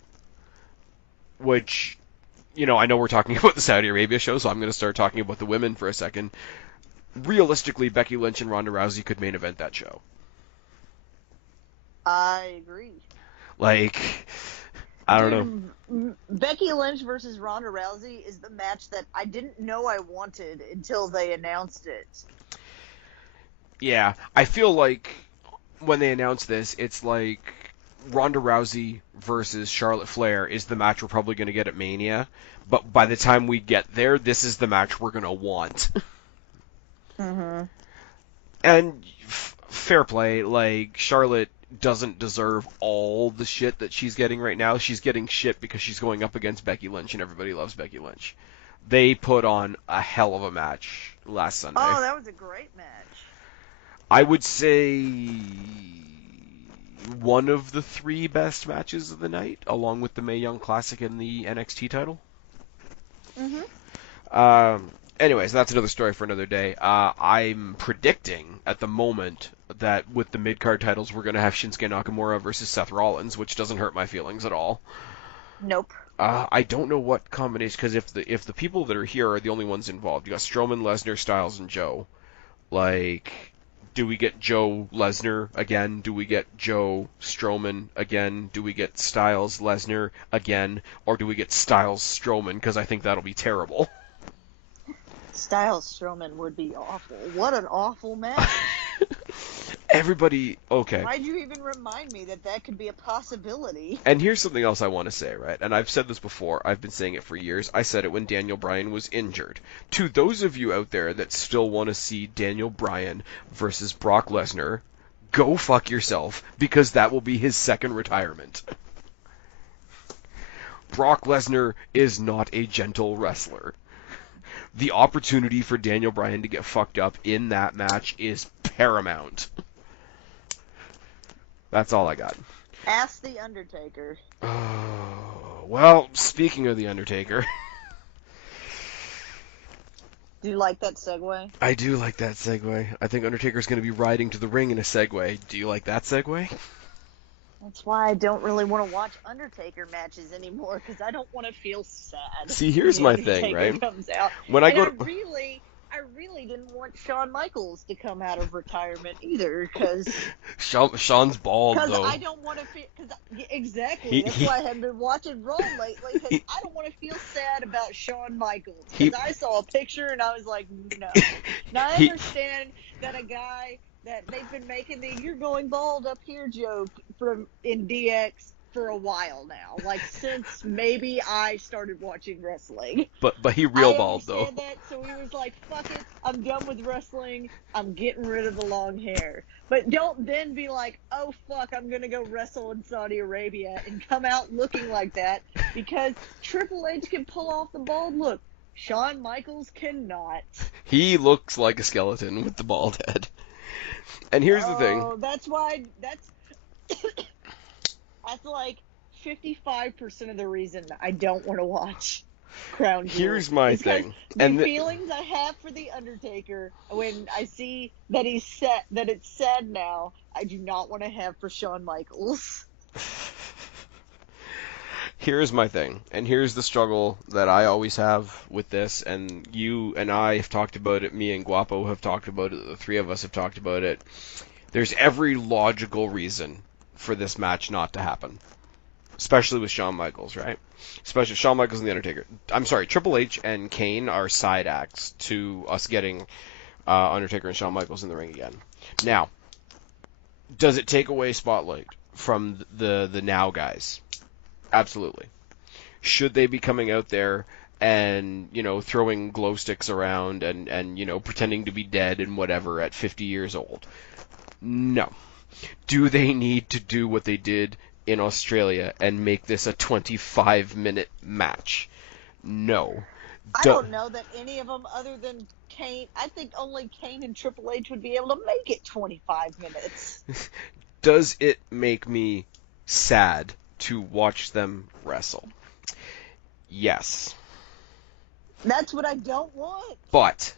which, you know, I know we're talking about the Saudi Arabia show, so I'm going to start talking about the women for a second. Realistically, Becky Lynch and Ronda Rousey could main event that show. I agree. Like, I don't know. Becky Lynch versus Ronda Rousey is the match that I didn't know I wanted until they announced it. Yeah, I feel like when they announce this, it's like Ronda Rousey versus Charlotte Flair is the match we're probably going to get at Mania, but by the time we get there, this is the match we're going to want. And fair play, like, Charlotte doesn't deserve all the shit that she's getting right now. She's getting shit because she's going up against Becky Lynch, and everybody loves Becky Lynch. They put on a hell of a match last Sunday. Oh, that was a great match. I would say one of the 3 best matches of the night, along with the Mae Young Classic and the NXT title. Anyways, that's another story for another day. I'm predicting at the moment that with the mid-card titles, we're going to have Shinsuke Nakamura versus Seth Rollins, which doesn't hurt my feelings at all. Nope. I don't know what combination, because if the people that are here are the only ones involved, you got Strowman, Lesnar, Styles, and Joe. Like, Do we get Joe Lesnar again? Do we get Joe Strowman again? Do we get Styles Lesnar again? Or do we get Styles Strowman? Because I think that'll be terrible. Styles Strowman would be awful. What an awful match. Everybody, okay. Why'd you even remind me that could be a possibility? And here's something else I want to say, right? And I've said this before. I've been saying it for years. I said it when Daniel Bryan was injured. To those of you out there that still want to see Daniel Bryan versus Brock Lesnar, go fuck yourself, because that will be his second retirement. Brock Lesnar is not a gentle wrestler. The opportunity for Daniel Bryan to get fucked up in that match is paramount. That's all I got. Ask The Undertaker. Well, speaking of The Undertaker... Do you like that segue? I do like that segue. I think Undertaker's going to be riding to the ring in a segue. Do you like that segue? That's why I don't really want to watch Undertaker matches anymore, because I don't want to feel sad. See, here's my thing, right? Comes out. When I go to... I really didn't want Shawn Michaels to come out of retirement either, because Shawn's bald, though. Because I don't want to feel... Exactly. That's why I haven't been watching Raw lately, because I don't want to feel sad about Shawn Michaels. Because I saw a picture and I was like, no. Now, I understand that a guy that they've been making the "you're going bald up here" joke in DX for a while now, like since maybe I started watching wrestling. But he real bald though. That, so he was like, "Fuck it, I'm done with wrestling. I'm getting rid of the long hair." But don't then be like, "Oh fuck, I'm gonna go wrestle in Saudi Arabia and come out looking like that," because Triple H can pull off the bald look. Shawn Michaels cannot. He looks like a skeleton with the bald head. And here's the thing. That's why that's like 55% of the reason I don't want to watch Crown Jewel. Here's my thing. The feelings I have for The Undertaker when I see that that it's sad now, I do not want to have for Shawn Michaels. Here's my thing, and here's the struggle that I always have with this, and you and I have talked about it, me and Guapo have talked about it, the three of us have talked about it. There's every logical reason for this match not to happen, especially with Shawn Michaels, right? Especially Shawn Michaels and The Undertaker. I'm sorry, Triple H and Kane are side acts to us getting Undertaker and Shawn Michaels in the ring again. Now, does it take away spotlight from the now guys? Absolutely. Should they be coming out there and, throwing glow sticks around and pretending to be dead and whatever at 50 years old? No. Do they need to do what they did in Australia and make this a 25-minute match? No. I don't know that any of them other than Kane. I think only Kane and Triple H would be able to make it 25 minutes. Does it make me sad to watch them wrestle? Yes. That's what I don't want. But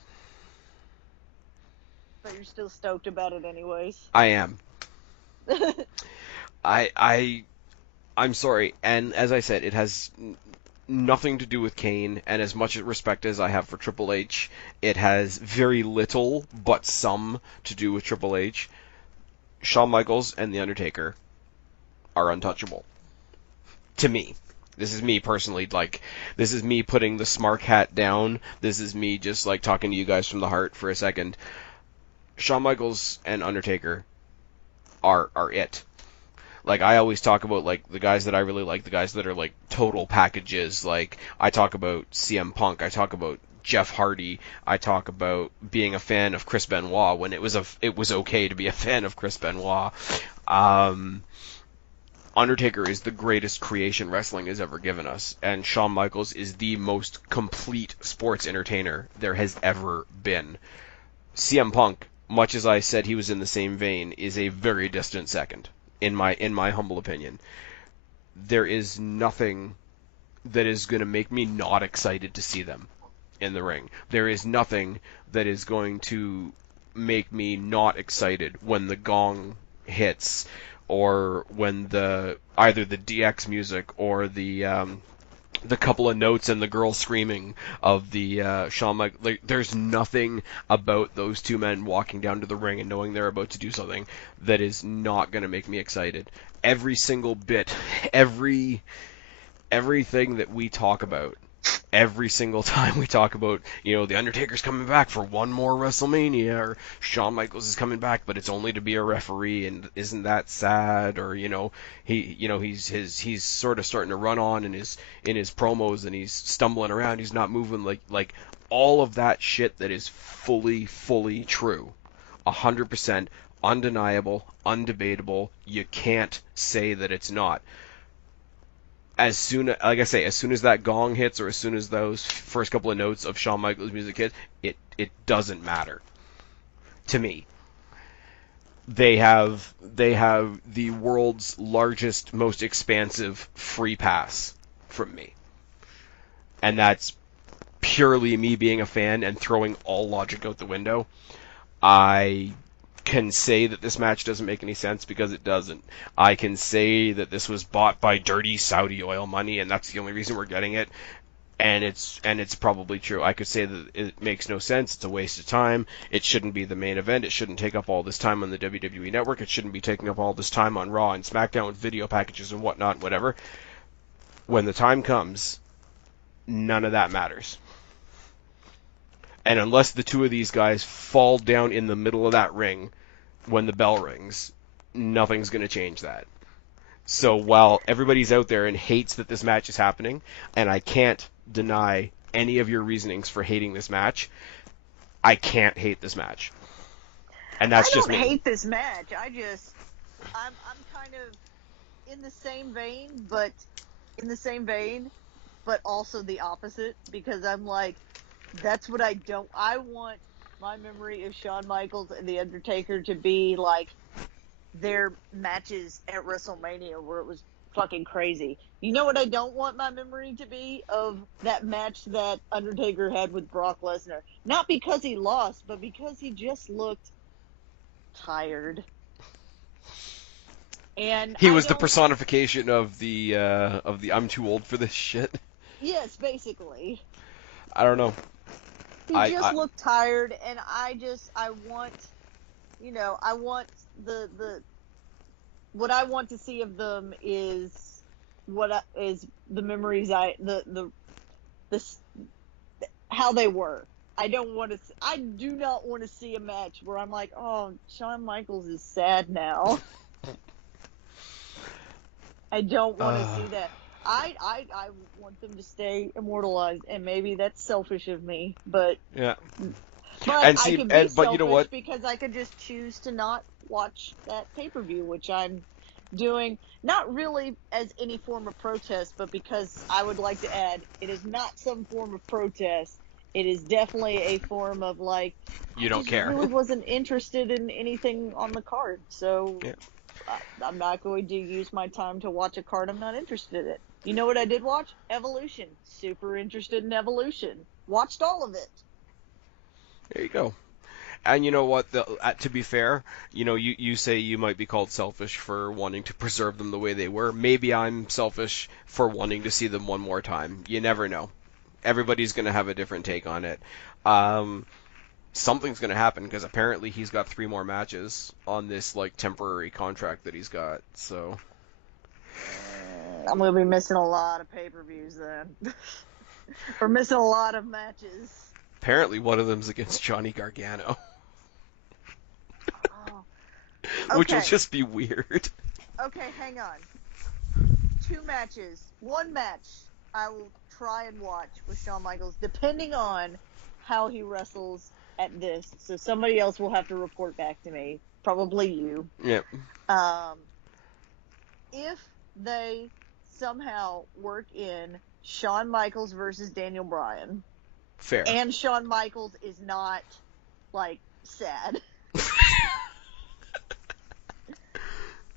you're still stoked about it anyways. I am. I'm sorry, and as I said, it has nothing to do with Kane, and as much respect as I have for Triple H, it has very little, but some, to do with Triple H. Shawn Michaels and The Undertaker are untouchable. To me. This is me personally, this is me putting the smart hat down. This is me just, talking to you guys from the heart for a second. Shawn Michaels and Undertaker are it. I always talk about, the guys that I really like, the guys that are, total packages. I talk about CM Punk, I talk about Jeff Hardy, I talk about being a fan of Chris Benoit when it was okay to be a fan of Chris Benoit. Undertaker is the greatest creation wrestling has ever given us, and Shawn Michaels is the most complete sports entertainer there has ever been. CM Punk, much as I said he was in the same vein, is a very distant second, in my humble opinion. There is nothing that is going to make me not excited to see them in the ring. There is nothing that is going to make me not excited when the gong hits, or when either the DX music or the the couple of notes and the girl screaming of the Shawn Michaels. Like, there's nothing about those two men walking down to the ring and knowing they're about to do something that is not going to make me excited. Every single bit, everything that we talk about, every single time we talk about, the Undertaker's coming back for one more WrestleMania, or Shawn Michaels is coming back, but it's only to be a referee, and isn't that sad? Or he's sort of starting to run on in his promos, and he's stumbling around, he's not moving, like all of that shit that is fully true, 100% undeniable, undebatable. You can't say that it's not. As soon as that gong hits, or as soon as those first couple of notes of Shawn Michaels music hit, it doesn't matter to me. They have the world's largest, most expansive free pass from me, and that's purely me being a fan and throwing all logic out the window. I can say that this match doesn't make any sense, because it doesn't. I can say that this was bought by dirty Saudi oil money, and that's the only reason we're getting it, and it's probably true. I could say that it makes no sense, it's a waste of time, it shouldn't be the main event, it shouldn't take up all this time on the WWE Network, it shouldn't be taking up all this time on Raw and SmackDown with video packages and whatnot, whatever. When the time comes, none of that matters. And unless the two of these guys fall down in the middle of that ring when the bell rings, nothing's going to change that. So while everybody's out there and hates that this match is happening, and I can't deny any of your reasonings for hating this match, I can't hate this match. And that's just me. I don't hate this match. I'm kind of in the same vein, but also the opposite, because I'm like, that's what I want my memory of Shawn Michaels and The Undertaker to be like their matches at WrestleMania, where it was fucking crazy. You know what I don't want my memory to be of? That match that Undertaker had with Brock Lesnar. Not because he lost, but because he just looked tired. And he was the personification of the I'm too old for this shit. Yes, basically. I don't know. He just looked tired, and I want what I want to see of them is the memories how they were. I do not want to see a match where I'm like, oh, Shawn Michaels is sad now. I don't want to see that. I want them to stay immortalized, and maybe that's selfish of me, but yeah. But I can be selfish, you know what? Because I could just choose to not watch that pay-per-view, which I'm doing, not really as any form of protest, but because I would like to add, it is not some form of protest. It is definitely a form of, like, you don't care. I really wasn't interested in anything on the card, so yeah. I'm not going to use my time to watch a card I'm not interested in. You know what I did watch? Evolution. Super interested in Evolution. Watched all of it. There you go. And you know what? To be fair, you say you might be called selfish for wanting to preserve them the way they were. Maybe I'm selfish for wanting to see them one more time. You never know. Everybody's going to have a different take on it. Something's going to happen, because apparently he's got 3 more matches on this temporary contract that he's got. So I'm going to be missing a lot of pay-per-views then. We're missing a lot of matches. Apparently one of them's against Johnny Gargano. Oh. Okay. Which will just be weird. Okay, hang on. 2 matches. 1 match I will try and watch with Shawn Michaels, depending on how he wrestles at this. So somebody else will have to report back to me. Probably you. Yep. If they somehow work in Shawn Michaels versus Daniel Bryan. Fair. And Shawn Michaels is not, sad.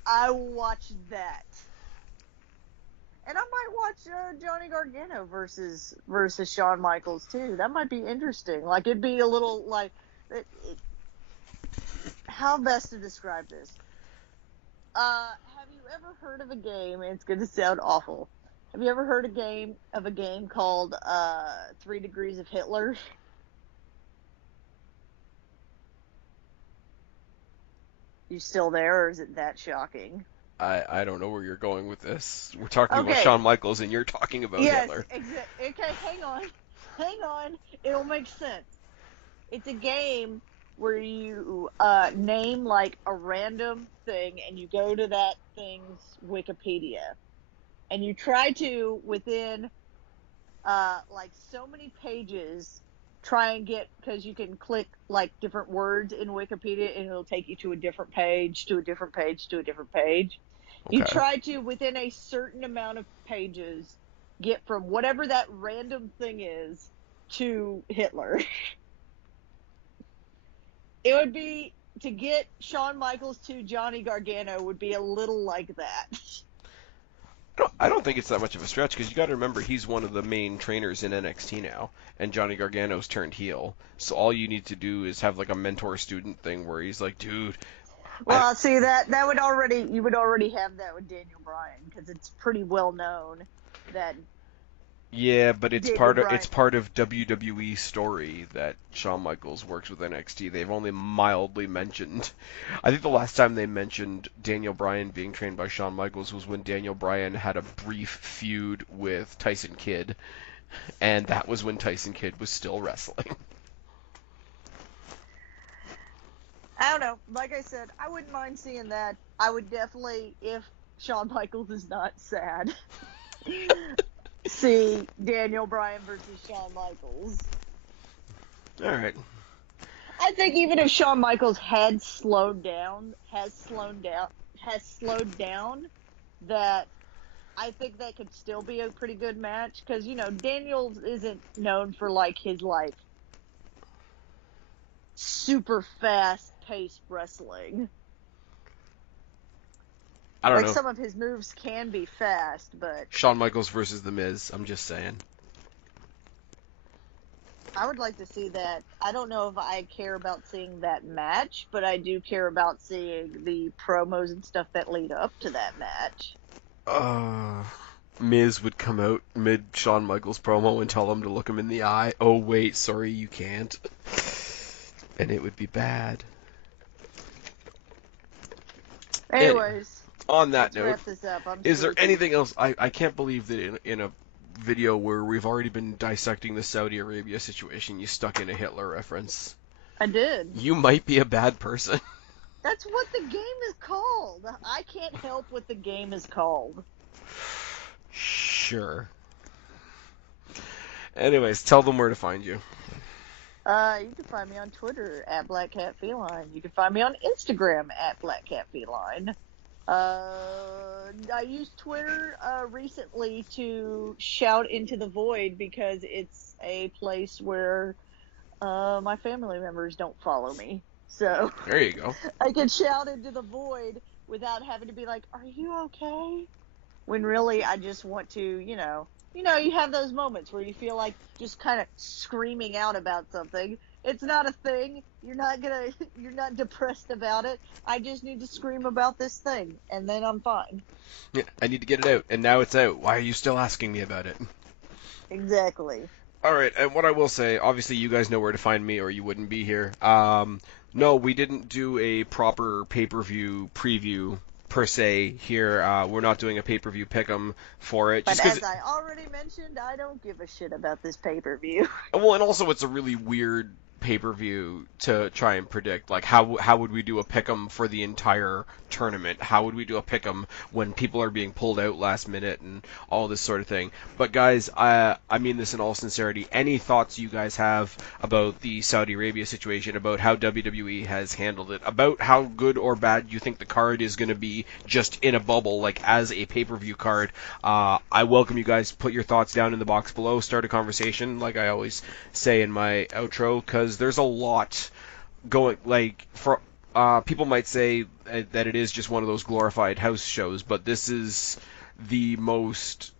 I will watch that. And I might watch Johnny Gargano versus Shawn Michaels, too. That might be interesting. It'd be a little, how best to describe this? Have you ever heard of a game, and it's going to sound awful, Have you ever heard of a game called 3 Degrees of Hitler? You still there, or is it that shocking? I don't know where you're going with this. We're talking about Okay. Shawn Michaels, and you're talking about Hitler. Yes, okay, hang on. It'll make sense. It's a game where you name like a random thing, and you go to that thing's Wikipedia, and you try to within like so many pages try and get, because you can click like different words in Wikipedia, and it'll take you to a different page, to a different page, to a different page. Okay. You try to, within a certain amount of pages, get from whatever that random thing is to Hitler. It would be, to get Shawn Michaels to Johnny Gargano would be a little like that. I don't think it's that much of a stretch, because you got to remember he's one of the main trainers in NXT now, and Johnny Gargano's turned heel. So all you need to do is have like a mentor-student thing where he's like, dude. Well, see, that would already, you would already have that with Daniel Bryan, because it's pretty well known that. Yeah, but it's part of WWE story that Shawn Michaels works with NXT. They've only mildly mentioned. I think the last time they mentioned Daniel Bryan being trained by Shawn Michaels was when Daniel Bryan had a brief feud with Tyson Kidd, and that was when Tyson Kidd was still wrestling. I don't know. Like I said, I wouldn't mind seeing that. I would definitely, if Shawn Michaels is not sad, see Daniel Bryan versus Shawn Michaels. All right. I think even if Shawn Michaels has slowed down, that I think that could still be a pretty good match, because, you know, Daniels isn't known for like his like super fast-paced wrestling. I don't know. Like, some of his moves can be fast, but Shawn Michaels versus The Miz, I'm just saying. I would like to see that. I don't know if I care about seeing that match, but I do care about seeing the promos and stuff that lead up to that match. Miz would come out mid Shawn Michaels promo and tell him to look him in the eye. Oh wait, sorry, you can't. And it would be bad. Anyways, on that note, wrap this up. is there anything else? I can't believe that in a video where we've already been dissecting the Saudi Arabia situation, you stuck in a Hitler reference. I did. You might be a bad person. That's what the game is called. I can't help what the game is called. Sure. Anyways, tell them where to find you. You can find me on Twitter at BlackCatFeline. You can find me on Instagram at BlackCatFeline. I used Twitter recently to shout into the void, because it's a place where my family members don't follow me. So there you go. I can shout into the void without having to be like, "Are you okay?" When really I just want to, you have those moments where you feel like just kind of screaming out about something. It's not a thing. You're not depressed about it. I just need to scream about this thing, and then I'm fine. Yeah, I need to get it out, and now it's out. Why are you still asking me about it? Exactly. All right, and what I will say, obviously you guys know where to find me, or you wouldn't be here. No, we didn't do a proper pay-per-view preview per se here. We're not doing a pay-per-view pick-em for it. But as I already mentioned, I don't give a shit about this pay-per-view. Well, and also it's a really weird pay-per-view to try and predict. Like, how would we do a pick-em for the entire tournament? How would we do a pick-em when people are being pulled out last minute and all this sort of thing? But guys, I mean this in all sincerity. Any thoughts you guys have about the Saudi Arabia situation, about how WWE has handled it, about how good or bad you think the card is going to be just in a bubble, like as a pay-per-view card, I welcome you guys. Put your thoughts down in the box below. Start a conversation, like I always say in my outro, because there's a lot going. Like, for people might say that it is just one of those glorified house shows, but this is the most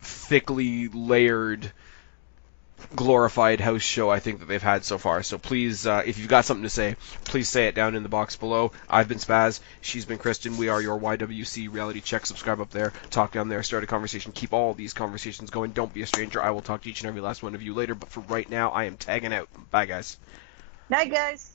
thickly layered glorified house show I think that they've had so far. So please, if you've got something to say, please say it down in the box below. I've been Spaz. She's been Kristen. We are your YWC Reality Check. Subscribe up there. Talk down there. Start a conversation. Keep all these conversations going. Don't be a stranger. I will talk to each and every last one of you later. But for right now, I am tagging out. Bye, guys. Night, guys.